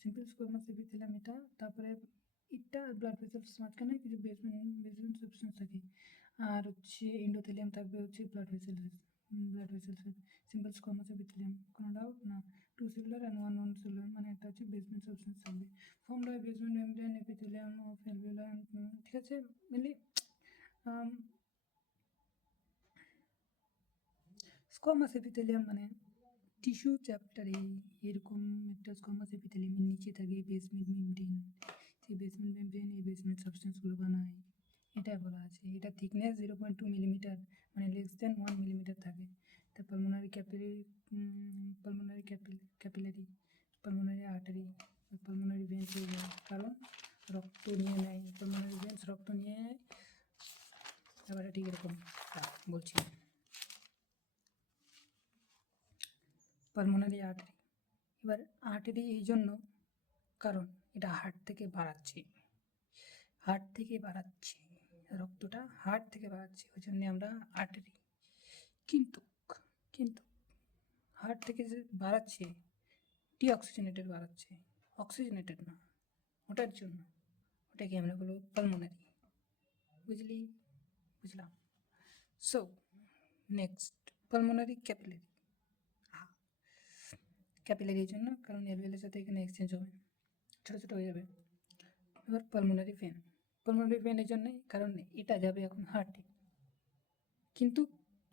সিম্পল স্কোমাস এপিথেলিয়াম এটা, তারপরে এটা ব্লাড ভেসেলস মাঝখানে কিছু বেসমেন্ট সাবস্টেন্স থাকে, আর হচ্ছে এন্ডোথেলিয়াম থাকবে হচ্ছে blood vessels simple squamous epithelium, কোনো ডাউট না। 2 সেলুলার অ্যান্ড 1 নন সেলুলার, মানে একটা হচ্ছে বেসমেন্ট সাবস্টেন্স থাকবে, formed by basement membrane epithelium of alveoli. ঠিক আছে, মেনলি স্কোমাস এপিথেলিয়াম মানে টিস্যু চ্যাপ্টারে এরকম একটা স্কোমাস এপিথেলিয়ামের নিচে থাকে বেসমেন্ট মেমব্রেন, সেই বেসমেন্ট মেমব্রেন এই বেসমেন্ট সাবস্টেন্সগুলো বানায়, এটা বলা আছে। এটা থিকনেস 0.2 মিলিমিটার, মানে লেস দেন 1 মিলিমিটার থাকে। তা পালমোনারি আর্টারি, পালমোনারি ভেন্স হয়ে যায়, কারণ রক্ত নিয়ে নেয়, পালমোনারি ভেন্স রক্ত নিয়ে নেয়। ব্যাপারটা ঠিক এরকম বলছি। পালমোনারি আর্টারি, এবার আর্টারি এই জন্য কারণ এটা হার্ট থেকে বাড়াচ্ছে, রক্তটা হার্ট থেকে বাড়াচ্ছে, ওই জন্যে আমরা আর্টারি। কিন্তু হার্ট থেকে যে বাড়াচ্ছে ডিঅক্সিজেনেটেড বাড়াচ্ছে, অক্সিজেনেটেড না, ওটার জন্য ওটাকে আমরা বলবো পালমোনারি। বুঝলাম। সো নেক্সট পালমোনারি ক্যাপিলারির জন্য, কারণ অ্যালভিওলের সাথে এখানে এক্সচেঞ্জ হবে, ছোটো হয়ে যাবে। এবার পালমোনারি ভেনের জন্যে, কারণ এটা যাবে এখন হার্টে, কিন্তু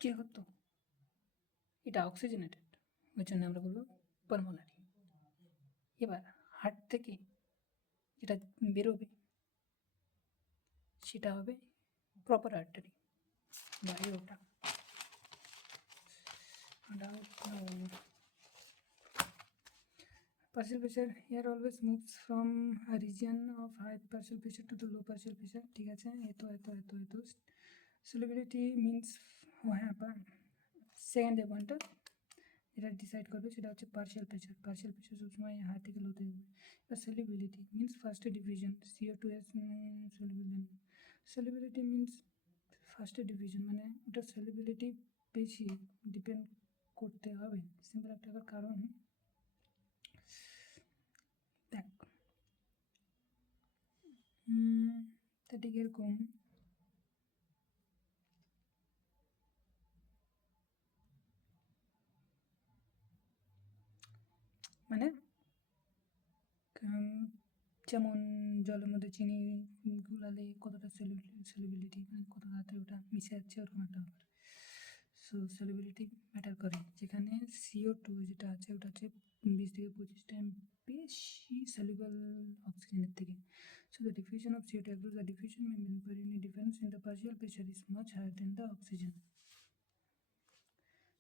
যেহেতু এটা অক্সিজেনেটেড ওই জন্য আমরা বলবো পালমোনারি। এবার হার্ট থেকে যেটা বেরোবে সেটা হবে প্রপার আর্টারি বা এওটা। Partial pressure here always moves from a region of high partial pressure to the low partial pressure, ঠিক আছে। এতো solubility means সেকেন্ড যে পয়েন্টটা, যেটা ডিসাইড করবে সেটা হচ্ছে পার্শিয়াল প্রেশার সবসময় হাই থেকে লোতে যাবে। এবার solubility means first division CO2 solubility means first division মানে ওটা সলিবিলিটি বেশি ডিপেন্ড করতে হবে সিম্পল একটা কারণ দেখ তা ঠিক এরকম মানে যেমন জলের মধ্যে চিনি গুলালে কতটা সলিবিলিটি মানে কত তাড়াতাড়ি ওটা মিশে যাচ্ছে ওরকম একটা ব্যাপার। সো সলিবিলিটি ম্যাটার করে, যেখানে CO2 যেটা আছে ওটা হচ্ছে 20 থেকে 25 টাইম বেশি সলিউবল অক্সিজেনের থেকে। So the diffusion of CO2 across the diffusion membrane per unit difference in the partial pressure is much higher than the oxygen.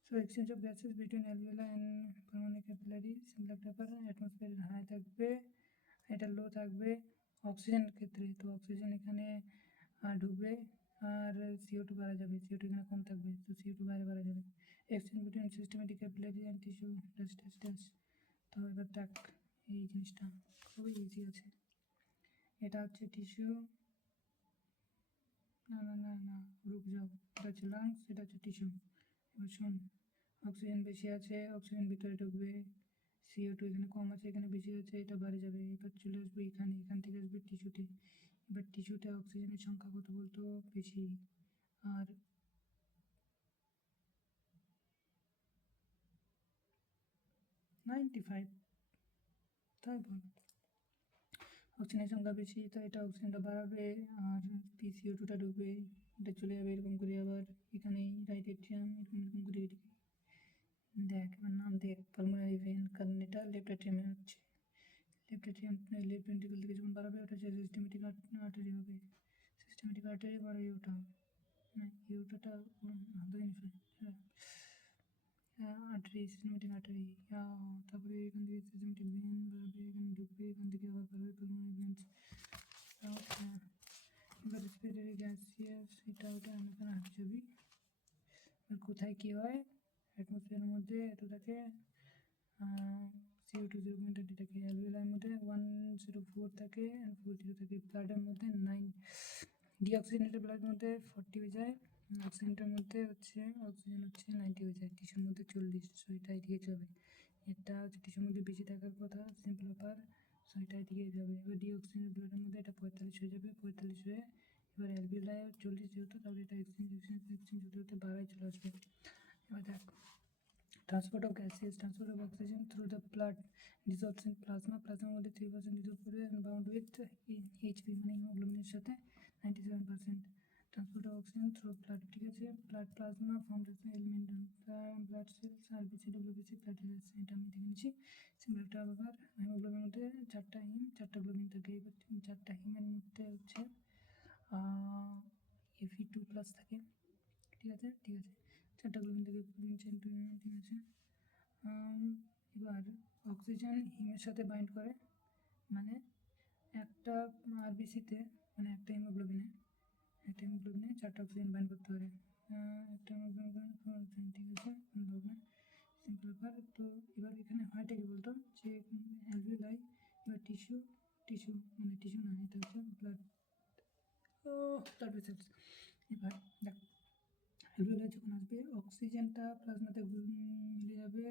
So exchange of gases between alveoli and pulmonary capillary simple একটা ব্যাপার, অ্যাটমসফিয়ারের high থাকবে, এটা লো থাকবে অক্সিজেনের ক্ষেত্রে। তো oxygen এখানে ঢুকবে আর CO2 বাড়া যাবে, CO2 এখানে কম থাকবে, তো CO2 বাইরে বাড়া যাবে। Exchange between systematic capillary and tissue dash. তো এবার দেখ এই জিনিসটা খুবই ইজি আছে। এটা হচ্ছে টিস্যু, না রুক যাও, এটা হচ্ছে লাংস, এটা হচ্ছে টিস্যু। এবার শোন, অক্সিজেন বেশি আছে, অক্সিজেন ভিতরে ঢুকবে, CO2 এখানে কম আছে, এখানে বেশি আছে, এটা বাড়ে যাবে, এবার চলে আসবে এখানে, এখান থেকে আসবে টিস্যুতে। এবার টিস্যুতে অক্সিজেনের সংখ্যা কত বলতো বেশি, আর 95 তাই বল, অক্সিজেনের সংখ্যা বেশি, তো এটা অক্সিজেনটা বাড়াবে আর CO2টা ঢুকবে, এটা চলে যাবে এরকম করে, আবার এখানেই রাইট এট্রিয়াম এরকম করে এদিকে দেখ। এবার নাম দেখ পালমোনারি ভেন, কারণ এটা লেফট এট্রিয়ামে হচ্ছে। লেফট এট্রিয়াম লেফট ভেন্ট্রিকল থেকে যখন বাড়াবে ওটা হচ্ছে সিস্টেমেটিক আর্টারি হবে, সিস্টেমেটিক আর্টারি বাড়ে ইউটা, না ইউটাটা আর্টারি, সিস্টেমেটিক আর্টারি, তারপরে এখান থেকে সিস্টেমেটিক ভেন বাড়বে, এখানে ঢুকবে, এখান থেকে আবার বাড়বে পালমোনারি ভেন্স। এবার রেসপিরেটরি গ্যাসিয়াস, এটা ওটা এখানে হাঁটে যাবি। কোথায় কী হয়, অ্যাটমসফিয়ারের মধ্যে এত থাকে CO2 0.30 থাকে, অ্যালভিওলার মধ্যে 104 থাকে আর 40 থাকে, ব্লাডের মধ্যে 9, ডিঅক্সিজেনেটেড ব্লাডের মধ্যে 40 হয়ে যায়, অক্সিজেনের মধ্যে অক্সিজেন হচ্ছে 90 হয়ে যায়, টিস্যুর মধ্যে 40। সো এটা এদিকে যাবে, এটা হচ্ছে টিস্যুর মধ্যে বেশি থাকার কথা, সিম্পল ব্যাপার। সো এটা এদিকে যাবে, এবার ডিঅক্সিজেনেটেড ব্লাডের মধ্যে এটা 45 হয়ে যাবে, 45 হয়ে এবার অ্যালভিওলায় 40 যেহেতু, তাহলে এটা এক্সচেঞ্জ হতে হতে বাড়ায় চলে আসবে। এবার দেখ transport of gases, transport of oxygen through the blood dissolves in plasma, plasma মধ্যে 3% dissolve করে and bound with HB মানে হিমোগ্লোবিনের সাথে 97%, transport of oxygen through blood, ঠিক আছে। blood plasma formed as element blood cells RBC WBC platelets, এটা আমি দেখে নিচ্ছি সিম্পল একটা ব্যাপার। হিমোগ্লোবিনের মধ্যে 4টা হিম 4টা গ্লোবিন থাকে, এবার 4টা হিমের মধ্যে হচ্ছে Fe2+ থাকে, ঠিক আছে 4টা গ্লোবিন থেকে চেন, ঠিক আছে। এবার অক্সিজেন হিমের সাথে বাইন্ড করে, মানে একটা আরবিসিতে মানে একটা হিমোগ্লোবিনে 4টা অক্সিজেন বাইন্ড করতে পারে, একটা হিমোগ্লোবিন, ঠিক আছে না সিম্পল ব্যাপার। তো এবার এখানে হয়টা কি বলতো যে অ্যালভিওলাই, এবার টিস্যু মানে টিস্যু না, এটা হচ্ছে ব্লাড ভেসেলস। এবার দেখ অ্যালভিওলাই যখন আসবে অক্সিজেনটা প্লাজমাতে মিলে যাবে,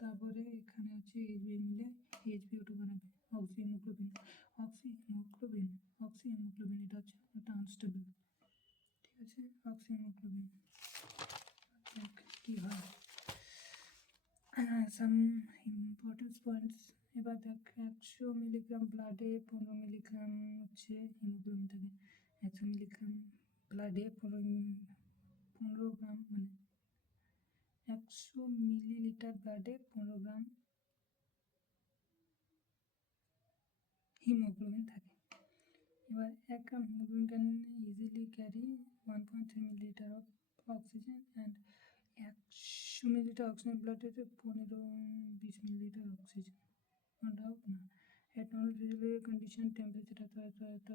তারপরে এখানে হচ্ছে HB মিলে HbO2 বানাবে, অক্সিহিমোগ্লোবিন এটা হচ্ছে একটা আনস্টেবল, ঠিক আছে অক্সিহিমোগ্লোবিন। দেখ কী হয় সাম ইম্পর্টেন্স পয়েন্টস। এবার দেখ 100 মিলিগ্রাম ব্লাডে 15 মিলিগ্রাম হচ্ছে হিমোগ্লোবিন থাকে, 100 মিলিগ্রাম ব্লাডে 15 গ্রাম মানে 100 মিলিলিটার ব্লাডে 15 গ্রাম হিমোগ্লোবিন থাকে। এবার 1 gram haemoglobin can easily carry 1.3 millilitre of oxygen and 100 millilitre oxygen ব্লাডে 15-20 মিলিলিটার অক্সিজেন, নো ডাউট না। At normal physical condition temperature এত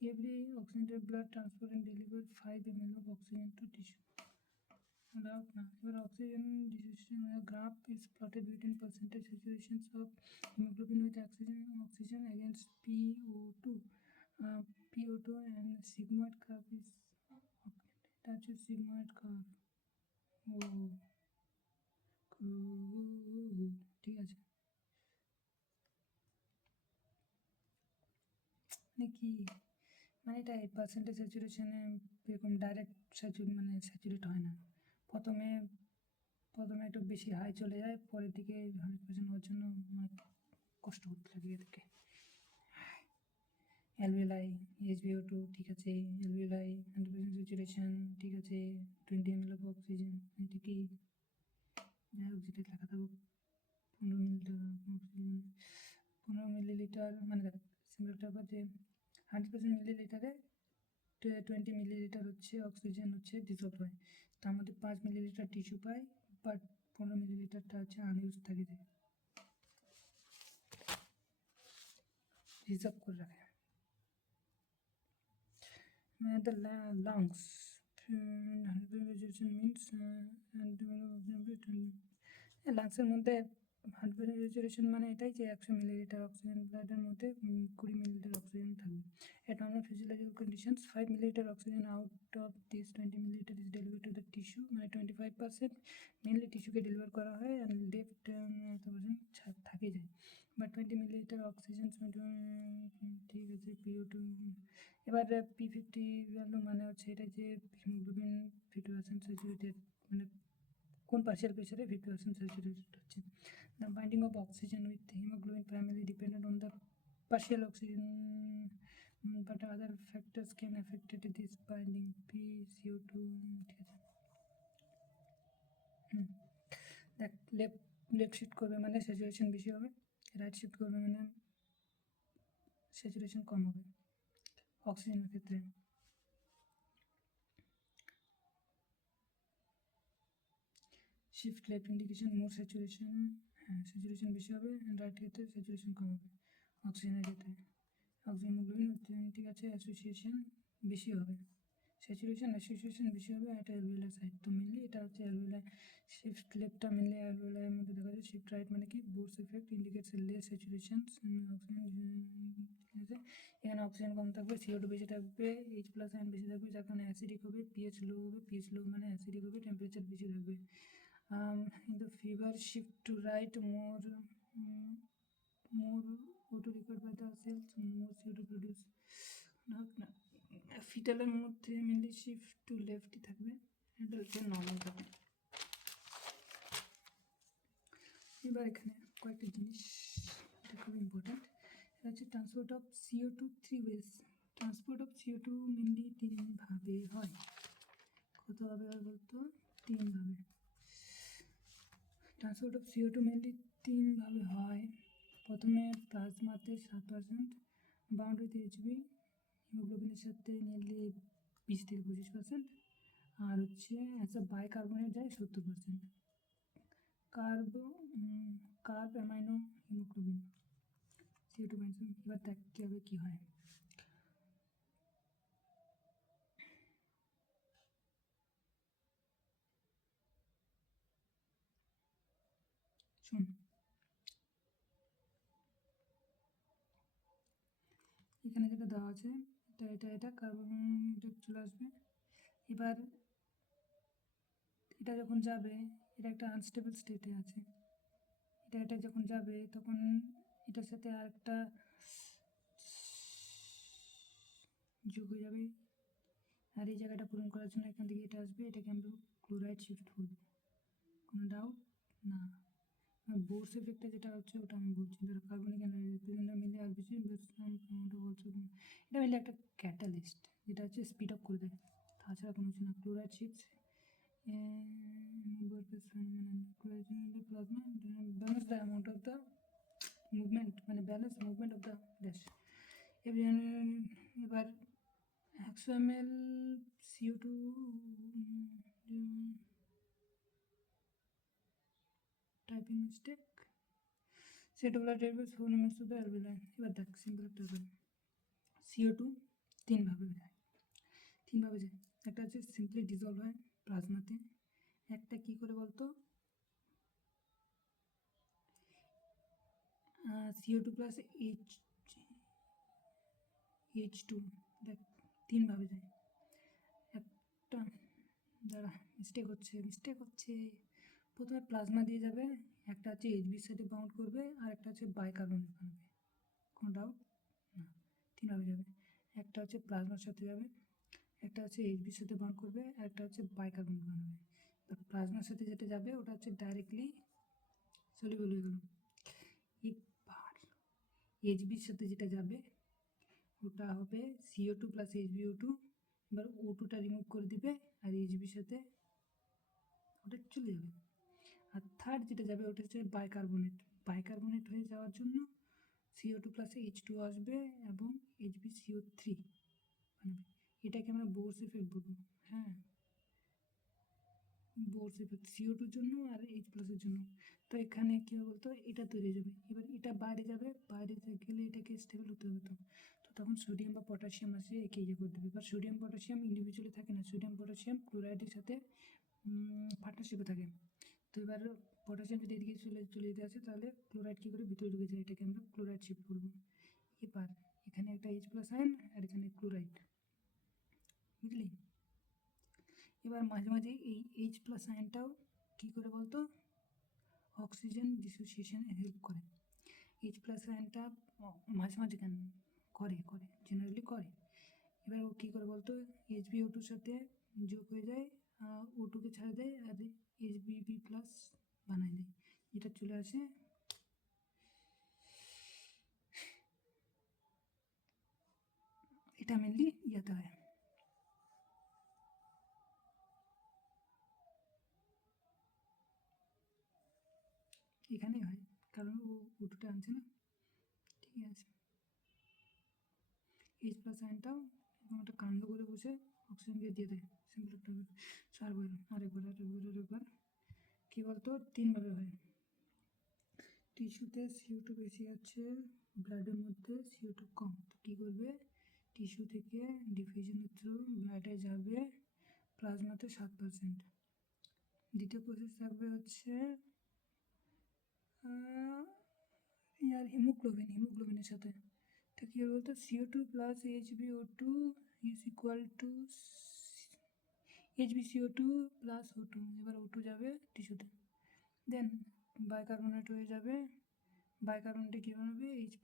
every oxygenated blood transport and deliver 5 ml of oxygen to tissue, no graph না, এবার oxygen dissociation graph is plotted between percentage saturations of haemoglobin with oxygen against PO2 and sigmoid curve is এটা হচ্ছে sigmoid curve। ও ঠিক আছে, মানে কি, মানে এটা 8% স্যাচুরেশনে এরকম ডাইরেক্ট স্যাচুরেট হয় না, প্রথমে একটু বেশি হাই চলে যায়, পরের দিকে 100% হওয়ার জন্য অনেক কষ্ট করতে লাগে এদেরকে। অ্যালভিওলাই HbO2 ঠিক আছে, অ্যালভিওলাই 100% স্যাচুরেশন ঠিক আছে, 20 ml অফ অক্সিজেন, এটা কি যাই হোক যেটা লেখা থাকুক, 15 মিলিলিটার অক্সিজেন, 15 মিলিলিটার, মানে দেখ সিম্পলটা আবার যে 100% মিলিলিটারে 20 মিলিলিটার হচ্ছে অক্সিজেন হচ্ছে ডিসলভ হয়, তার মধ্যে 5 মিলিলিটার টিস্যু পায়, বাট 15 মিলিলিটারটা হচ্ছে আনইউজ থাকে, যায় রিজার্ভ করে রাখে। The lungs means লাংসের মধ্যে 100% স্যাচুরেশন মানে এটাই যে 100 মিলিলিটার অক্সিজেন ব্লাডের মধ্যে 20 মিলিলিটার অক্সিজেন থাকবে। At normal physiological conditions 5 milliliter oxygen out of this 20 milliliter is delivered to the tissue, মানে 25% মেনলি টিস্যুকে ডেলিভার করা হয়, অ্যান্ড লেফট থাকে যায়, বাট 20 মিলিলিটার অক্সিজেন ঠিক আছে। PO2 এবার P50 ভ্যালু মানে হচ্ছে এটা যে হিমোগ্লোবিন 50% স্যাচুরেটেড, মানে কোন পার্শিয়াল প্রেশারে 50% স্যাচুরেটেড হচ্ছে। The binding of oxygen with hemoglobin primarily dependent on the partial oxygen, but other factors can affect this binding, PCO2 ঠিক আছে। দেখ লেফট শিফট করবে মানে স্যাচুরেশন বেশি হবে, রাইট শিফট করবে মানে স্যাচুরেশন কম হবে অক্সিজেনের ক্ষেত্রে। শিফট লেফট ইন্ডিকেশন মোর স্যাচুরেশন, হ্যাঁ স্যাচুরেশন বেশি হবে, রাইট ক্ষেত্রে স্যাচুরেশন কম হবে অক্সিজেনের ক্ষেত্রে। অক্সিজেন হিমোগ্লোবিন ঠিক আছে, অ্যাসোসিয়েশন বেশি হবে, স্যাচুরেশন অ্যাসোসিয়েশন বেশি হবে, এটা অ্যালভিওলার সাইড, তো মেনলি এটা হচ্ছে অ্যালভিওলার। শিফট লেফটটা মেনলি অ্যালভিওলারের মধ্যে দেখা যায়, শিফট রাইট মানে কি Bohr's effect indicates less saturation oxygen, ঠিক আছে। এখানে অক্সিজেন কম থাকবে, CO2 বেশি থাকবে, H+ আয়ন বেশি থাকবে, যার কারণে অ্যাসিডিক হবে, pH লো হবে, pH লো মানে অ্যাসিডিক হবে, টেম্পারেচার বেশি থাকবে। In the fever shift to right, more O2 required by the cells, more CO2 produce, না ফিটালের মধ্যে মেনলি শিফট টু লেফটই থাকবে, এটা হচ্ছে নর্মাল থাকবে। এবার এখানে কয়েকটা জিনিস এটা খুব ইম্পর্টেন্ট, এটা হচ্ছে transport of CO2 3 ways. Transport of CO2 mainly 3 ভাবে হয়, কতভাবে হয় বলতো, 3 ভাবে। ট্রান্সপোর্ট অফ CO2 মেনলি 3 ভাবে হয়, প্রথমে প্লাজমাতে 7% বাউন্ড উইথ Hb, হিমোগ্লোবিনের সাথে নিয়ারলি 20-25%, আর হচ্ছে অ্যাজ বাইকার্বনেট যায় 70%, carb amino haemoglobin CO2 binding. এবার দেখ কীভাবে কী হয়, শোন। এখানে যেটা দেওয়া আছে এটা কার্বন এটা চলে আসবে, এবার এটা যখন যাবে, এটা একটা আনস্টেবল স্টেটে আছে, এটা যখন যাবে তখন এটার সাথে আরেকটা যোগ হয়ে যাবে, আর এই জায়গাটা পূরণ করার জন্য এখান থেকে এটা আসবে, এটাকে আমরা ক্লোরাইড শিফট করব, কোনো ডাউট না। বোর্স এফেক্টটা যেটা হচ্ছে ওটা আমি বলছি, ধরো কার্বনিক এনার্জি মিলে আর বেশি, এটা মিলে একটা ক্যাটালিস্ট যেটা হচ্ছে স্পিড আপ করে দেয়, তাছাড়া কোনো কিছু না। Chloride shift plasma balance the amount of the movement, মানে balance movement of the dash। এবার 100 ml CO2 typing mistake, সেটগুলো derivatives 4 minutes to the alveoli। এবার দেখ সিম্পল একটা ব্যাপার, CO2 তিনভাবে যায়, একটা হচ্ছে সিম্পলি ডিজলভ হয় প্লাজমাতে, CO2 প্লাস H2 দেখ 3 ভাবে যায়। একটা দাঁড়া মিস্টেক হচ্ছে প্রথমে প্লাজমা দিয়ে যাবে, একটা হচ্ছে HBর সাথে বাউন্ড করবে, আর একটা হচ্ছে বাইকার্বনেট বানাবে, কোনো ডাউট না, 3 ভাবে যাবে। একটা হচ্ছে প্লাজমার সাথে যাবে, একটা হচ্ছে HBর সাথে বাউন্ড করবে, আর একটা হচ্ছে বাইকার্বনেট বানাবে। প্লাজমার সাথে যেটা যাবে ওটা হচ্ছে ডাইরেক্টলি সলিউবল হয়ে গেল। এবার HBর সাথে যেটা যাবে ওটা হবে CO2 প্লাস HbO2, এবার O2টা রিমুভ করে দিবে আর HBর সাথে ওটা চলে যাবে। আর থার্ড যেটা যাবে ওটা হচ্ছে বাইকার্বনেট হয়ে যাওয়ার জন্য CO2 প্লাস H2 আসবে এবং HbCO3 বানাবে। এটাকে আমরা বোরস এফেক্ট বলবো। হ্যাঁ, বোরস এফেক্ট CO2-র জন্য আর H+ এর জন্য। তো এখানে কী হবে বলতো, এটা তৈরি হয়ে যাবে। এবার এটা বাইরে যাবে, বাইরে গেলে এটাকে স্টেবল হতে হবে। তো তখন সোডিয়াম বা পটাশিয়াম আসে একে ইয়ে করে দেবে। এবার সোডিয়াম পটাশিয়াম ইন্ডিভিজুয়ালি থাকে না, সোডিয়াম পটাশিয়াম ক্লোরাইডের সাথে পার্টনারশিপে থাকে। তো এবার পটাশিয়াম যদি এদিকে চলে যেতে আসে তাহলে ক্লোরাইড কী করে ভিতরে ঢুকে যায়, এটাকে আমরা ক্লোরাইড শিফট করবো। এবার এখানে একটা H+ আয়ন আর এখানে ক্লোরাইড, বুঝলি? এবার মাঝে মাঝে এই H+ আয়নটাও কী করে বলতো, অক্সিজেন ডিসোসিয়েশনে হেল্প করে। H+ আয়নটা মাঝে মাঝে কেন করে জেনারেলি করে। এবার ও কী করে বলতো, HbO2-র সাথে যোগ হয়ে যায়, O2-কে ছাড়ে দেয় আর HBB+ বানায় দেয়, এটা চলে আসে এটা মেনলি ইয়াতে হয়, এখানেই হয়, কারণ ও O2টা আনছে না, ঠিক আছে। H+ আয়নটাও একটা কাণ্ড করে বসে অক্সিজেনকে দিয়ে দেয়, সিম্পল একটা আরেকবার কী বলতো, 3 ভাবে হয়। টিস্যুতে CO2 বেশি আছে, ব্লাডের মধ্যে CO2 কম, তো কী করবে, টিস্যু থেকে ডিফিউশনের থ্রু ব্লাডে যাবে, প্লাজমাতে 7%। দ্বিতীয় প্রসেস থাকবে হচ্ছে হিমোগ্লোবিনের সাথে। তো কী হবে বলতো, CO2 plus HbO2 is equal to HbCO2 plus O2। এবার O2 যাবে টিস্যুতে, দেন বাইকার্বনেট হয়ে যাবে, বাইকার্বনেটে কী বানাবে, H+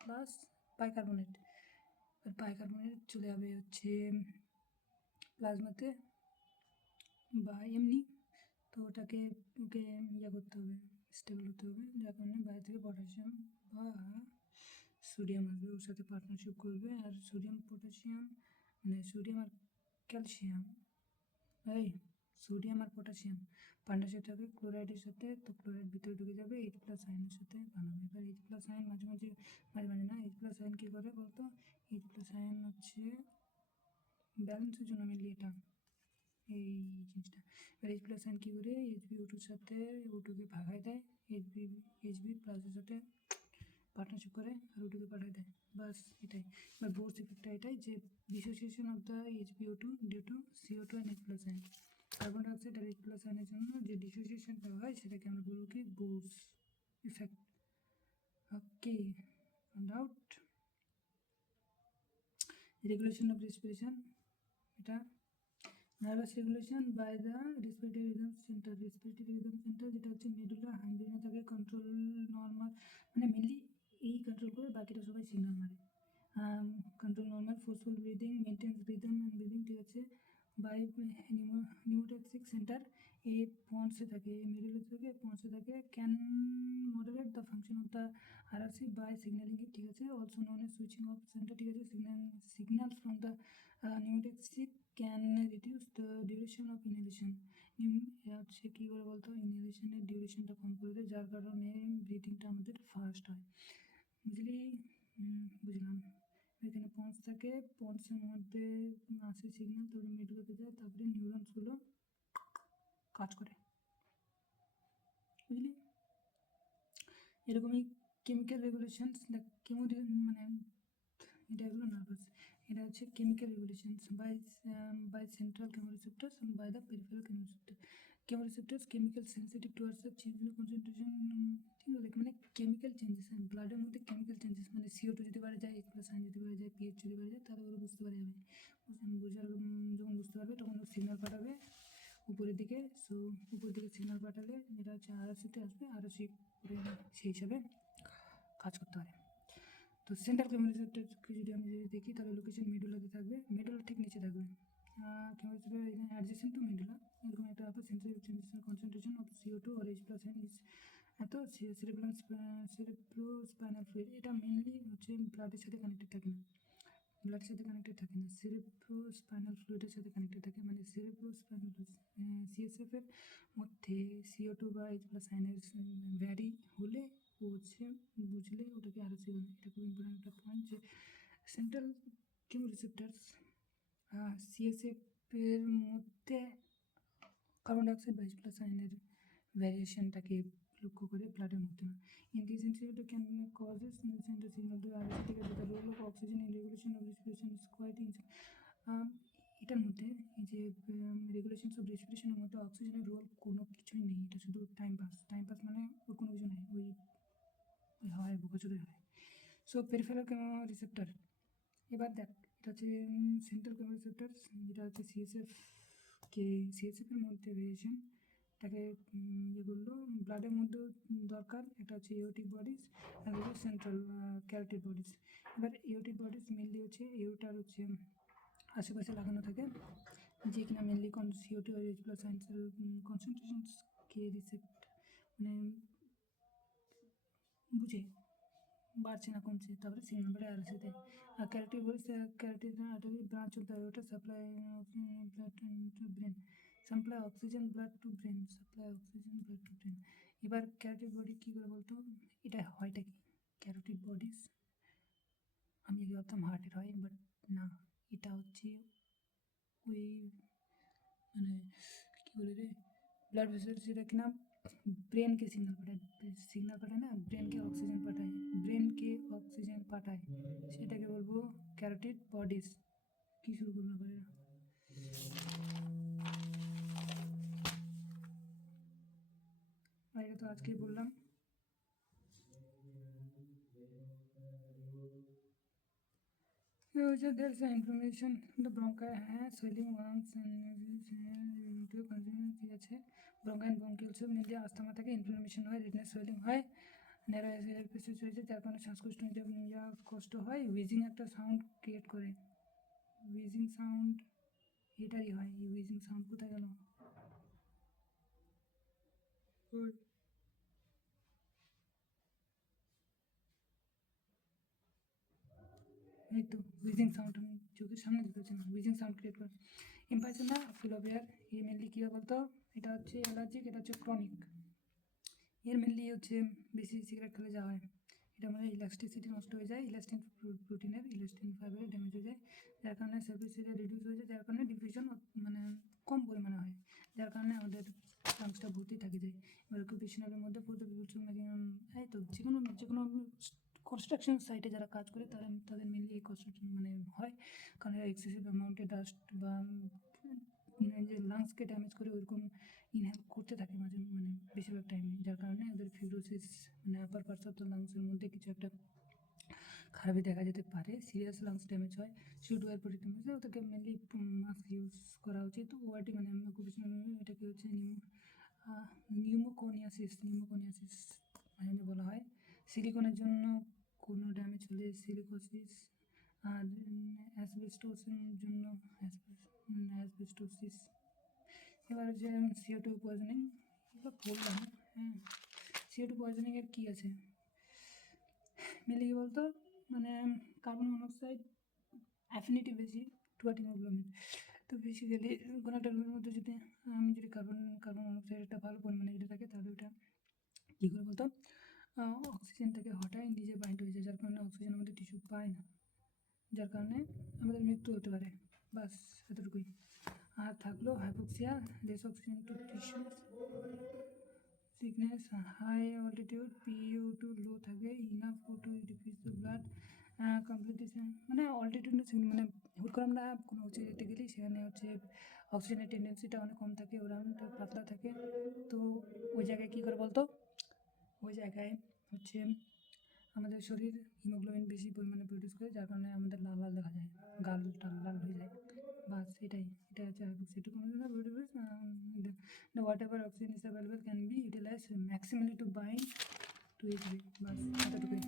প্লাস বাইকার্বনেট, আর বাইকার্বনেট চলে যাবে হচ্ছে প্লাজমাতে বা এমনি। তো ওকে ইয়ে করতে হবে, স্টেবল হতে হবে, যার কারণে বাইরে থেকে পটাশিয়াম বা সোডিয়াম আসবে, ওর সাথে পার্টনারশিপ করবে। আর সোডিয়াম পটাশিয়াম মানে সোডিয়াম আর ক্যালসিয়াম, সোডিয়াম আর পটাশিয়াম পার্টনারশিপ থাকবে ক্লোরাইডের সাথে, তো ক্লোরাইড ভিতরে ঢুকে যাবে H+ আয়নের সাথে বানাবে। এবার H+ আয়ন মাঝে মাঝে না, H+ আয়ন কী করে বলতো, H+ আয়ন হচ্ছে ব্যালেন্সের জন্য মিলিয়ে এটা এই জিনিসটা। এবার H+ আয়ন কী করে, HbO2-র সাথে O2-কে ভাগায় দেয়, Hb+-এর সাথে পার্টনারশিপ করে আর O2-কে পাঠায় দেয়, বাস এটাই। এবার বোরস ইফেক্টটা এটাই যে dissociation of the HbO2 due to CO2 and H+ ion. Carbon dioxide আর H+ আয়নের জন্য যে ডিসোসিয়েশনটা হয় সেটাকে আমরা বলবো কি, Bohr's effect. Okay, doubt? Regulation of respiration, এটা nervous regulation by the respiratory rhythm centre. Respiratory rhythm centre যেটা হচ্ছে মেডুলা হাইম্বিনে থাকে, কন্ট্রোল নর্মাল, মানে মেনলি এই কন্ট্রোল করে, বাকিটা সবাই সিগন্যাল মারে। Control normal forceful breathing, maintains rhythm and breathing, ঠিক আছে। বাই নিউমোটক্সিক সেন্টার, এই পন্সে থাকে, এই মেডুলা থেকে পন্সে থাকে, can moderate the function of the RRC by signalling, ঠিক আছে। Also known as switching off centre, ঠিক আছে। Signal from the pneumotaxic can reduce the duration of inhalation. হচ্ছে কী করে বলতো, ইনহেলেশনের ডিউরেশনটা কম করে দেয়, যার কারণে ব্রিদিংটা আমাদের ফাস্ট হয়, বুঝলি? বুঝলাম। এখানে পন্স থাকে, পন্সের মধ্যে আসে সিগন্যাল, তারপরে মেডুলাতে যায়, তারপরে নিউরনসগুলো কাজ করে, বুঝলি? এরকমই কেমিক্যাল রেগুলেশনস, কেমো মানে এটা হলো নার্ভাস। এটা হচ্ছে chemical regulations by central chemoreceptors and by the peripheral chemoreceptor. Chemoreceptors chemical sensitive towards the change in concentration, ঠিক আছে, মানে কেমিক্যাল চেঞ্জেস, ব্লাডের মধ্যে কেমিক্যাল চেঞ্জেস, মানে CO2 যদি বেড়ে যায়, H+, যদি বেড়ে যায়, pH যদি বেড়ে যায়, তাহলে ওরা বুঝতে পারা যাবে। যখন বুঝতে পারবে তখন ও সিগন্যাল পাঠাবে উপরের দিকে। সো উপরের দিকে সিগন্যাল পাঠালে যেটা হচ্ছে RSCতে আসবে, RSC সেই হিসাবে কাজ করতে পারে। তো সেন্ট্রাল কেমোরিসেপ্টরকে যদি আমি দেখি তাহলে লোকেশন মেডুলাতে থাকবে, মেডুলা ঠিক নিচে থাকবে। কেমোরিসেপ্টর এখানে অ্যাডজেসেন্ট টু মেডুলা এরকম একটা হবে। Central concentration of CO2 or H+N is এত। সেরেব্রোস্পাইনাল ফ্লুইড এটা মেনলি হচ্ছে ব্লাডের সাথে কানেক্টেড থাকে না, সেরেব্রোস্পাইনাল ফ্লুইডের সাথে কানেক্টেড থাকে, মানে সেরেব্রোস্পাইনাল CSF এর মধ্যে CO2 বা H+N ভ্যারি হলে ও হচ্ছে বুঝলে ওটাকে আরও বলে। এটা খুব ইম্পর্টেন্ট একটা পয়েন্ট যে সেন্ট্রাল কেমোরিসেপ্টরস CSF এর মধ্যে কার্বন ডাইঅক্সাইড বা H+N ভ্যারিয়েশনটাকে লক্ষ্য করে ব্লাডের মধ্যে না। In this institute can causes central signal to RSC থেকে the role of oxygen in regulation of respiration is quite এটার মধ্যে এই যে রেগুলেশনস অফ রেসপিরেশনের মধ্যে অক্সিজেনের রোল কোনো কিছুই নেই, এটা শুধু টাইম পাস মানে ওর কোনো কিছু নেই, ওই হয় বোকাচোদাই হয়। সো পেরিফেরাল কেমোরিসেপ্টর, এবার দেখ এটা হচ্ছে সেন্ট্রাল কেমোরিসেপ্টর, যেটা হচ্ছে সিএসএফের মধ্যে ভেরিয়েশন এটাকে ইয়ে করলো ব্লাডের মধ্যেও দরকার। এটা হচ্ছে এওটিক বডিজ আর হচ্ছে সেন্ট্রাল ক্যারোটিড বডিজ। এবার এওটিক বডিজ মেনলি হচ্ছে এওটার হচ্ছে আশেপাশে লাগানো থাকে, যে কিনা মেনলি CO2 আর H+N কনসেন্ট্রেশনকে রিসেপ্ট মানে বুঝে বাড়ছে না কমছে, তারপরে সিগন্যাল পাঠায় RSCতে। আর ক্যারোটিড বডিজ ব্রাঞ্চ চলতে হবে, ওটা supply blood to brain, supply oxygen blood to brain. এবার ক্যারোটিড বডি কী করে বলতো, এটা হয়টা কি ক্যারোটিড বডিজ, আমি আগে ভাবতাম হার্টের হয়, বাট না, এটা হচ্ছে ওই মানে কী বলে রে ব্লাড ভেসেল, যেটা কিনা ব্রেনকে সিগন্যাল পাঠায় না, ব্রেনকে অক্সিজেন পাঠায়, সেটাকে বলবো ক্যারোটিড বডিজ। কী শুরু করলো করে এটা তো আজকেই বললাম। There's the inflammation the bronchi has swelling lungs and ঠিক আছে। ব্রঙ্কাই অ্যান্ড ব্রঙ্কিয়ালসে মেনলি আস্থামা থাকে, ইনফ্লামেশন হয়, রেডনেস সোয়েলিং হয়, ন্যারো এপিসিস হয়েছে, যার কারণে শ্বাসকষ্ট নিতে কষ্ট হয়, উইজিং একটা সাউন্ড ক্রিয়েট করে, উইজিং সাউন্ড এটারই হয়। এই উইজিং সাউন্ড কোথায় গেল, এই তো উইজিং সাউন্ড, আমি চোখের সামনে দেখতে পাচ্ছি না, উইজিং সাউন্ড ক্রিয়েট করে। এম্পাইসেনা ফুল অফ এয়ার, এই মেনলি কী হয় বলতো, এটা হচ্ছে অ্যালার্জিক, এটা হচ্ছে ক্রনিক। এর মেনলি হচ্ছে বেশি সিগারেট খেলে যা হয়, এটা মানে ইলাস্টিসিটি নষ্ট হয়ে যায়, ইলাস্টিন প্রোটিনের ইলাস্টিন ফাইবারের ড্যামেজ হয়ে যায়, যার কারণে সার্ভিস এরিয়া রিডিউস হয়ে যায়, যার কারণে ডিফিউশন মানে কম পরিমাণে হয়, যার কারণে ওদের লাংসটা ভর্তি থাকে যায়। এবার অকুপেশনালের মধ্যে এই তো যে কোনো কনস্ট্রাকশন সাইটে যারা কাজ করে তাদের মেনলি এই কনস্ট্রাকশন মানে হয়, কারণ এরা এক্সেসিভ অ্যামাউন্টে ডাস্ট বা যে লাংসকে ড্যামেজ করে ওরকম ইনহেল করতে থাকে মাঝে মানে বেশিরভাগ টাইমে, যার কারণে ওদের ফিব্রোসিস মানে আপার পার্টস অফ দ্য লাংসের মধ্যে কিছু একটা খারাপই দেখা যেতে পারে, সিরিয়াস লাংস ড্যামেজ হয়। শুটওয়ার প্রোটেক্টিভ ওদেরকে মেনলি মাস্ক ইউজ করা উচিত। ওয়ার্ডটি মানে অকুপেশনাল এটাকে হচ্ছে নিউমোকোনিয়াসিস মানে বলা হয়। সিলিকনের জন্য কোনো ড্যামেজ হলে সিলিকোসিস, আর অ্যাসবেস্টোসের জন্য অ্যাসবেস্টোসিস। এবার হচ্ছে CO2 পয়জনিং, এগুলো বললাম। হ্যাঁ, CO2 পয়জনিংয়ের কী আছে মেনলি কী বলতো, মানে কার্বন মনোক্সাইড অ্যাফিনিটি বেশি টু হিমোগ্লোবিন, তো বেসিক্যালি গোনাটার মধ্যে যদি আমি যদি কার্বন মনোক্সাইড একটা ভালো পরিমাণে যদি থাকে, তাহলে ওটা কী করে বলতো অক্সিজেনটাকে হঠাৎ নিজে বাইন্ড হয়ে যায়, যার কারণে অক্সিজেন আমাদের টিস্যু পায় না, যার কারণে আমাদের মৃত্যু হতে পারে। বাস এতটুকুই। আর থাকলো hypoxia, less oxygen to tissue, sickness, high altitude, PaO2 low থাকে, enough O2 diffuse the blood, completion মানে অল্টিটিউডনেস মানে হুট করে আমরা কোনো উঁচু যেতে গেলেই সেখানে হচ্ছে অক্সিজেনের টেন্ডেন্সিটা অনেক কম থাকে, ওরা অনেকটা পাতলা থাকে। তো ওই জায়গায় কী করে বলতো, ওই জায়গায় হচ্ছে আমাদের শরীর হিমোগ্লোবিন বেশি পরিমাণে প্রডিউস করে, যার কারণে আমাদের লাল লাল দেখা যায়, গালটা লাল হয়ে যায়। বাস এটাই, এটা হচ্ছে সেটুকু whatever oxygen is available can be utilise maximally to bind to H, বাস এতটুকুই।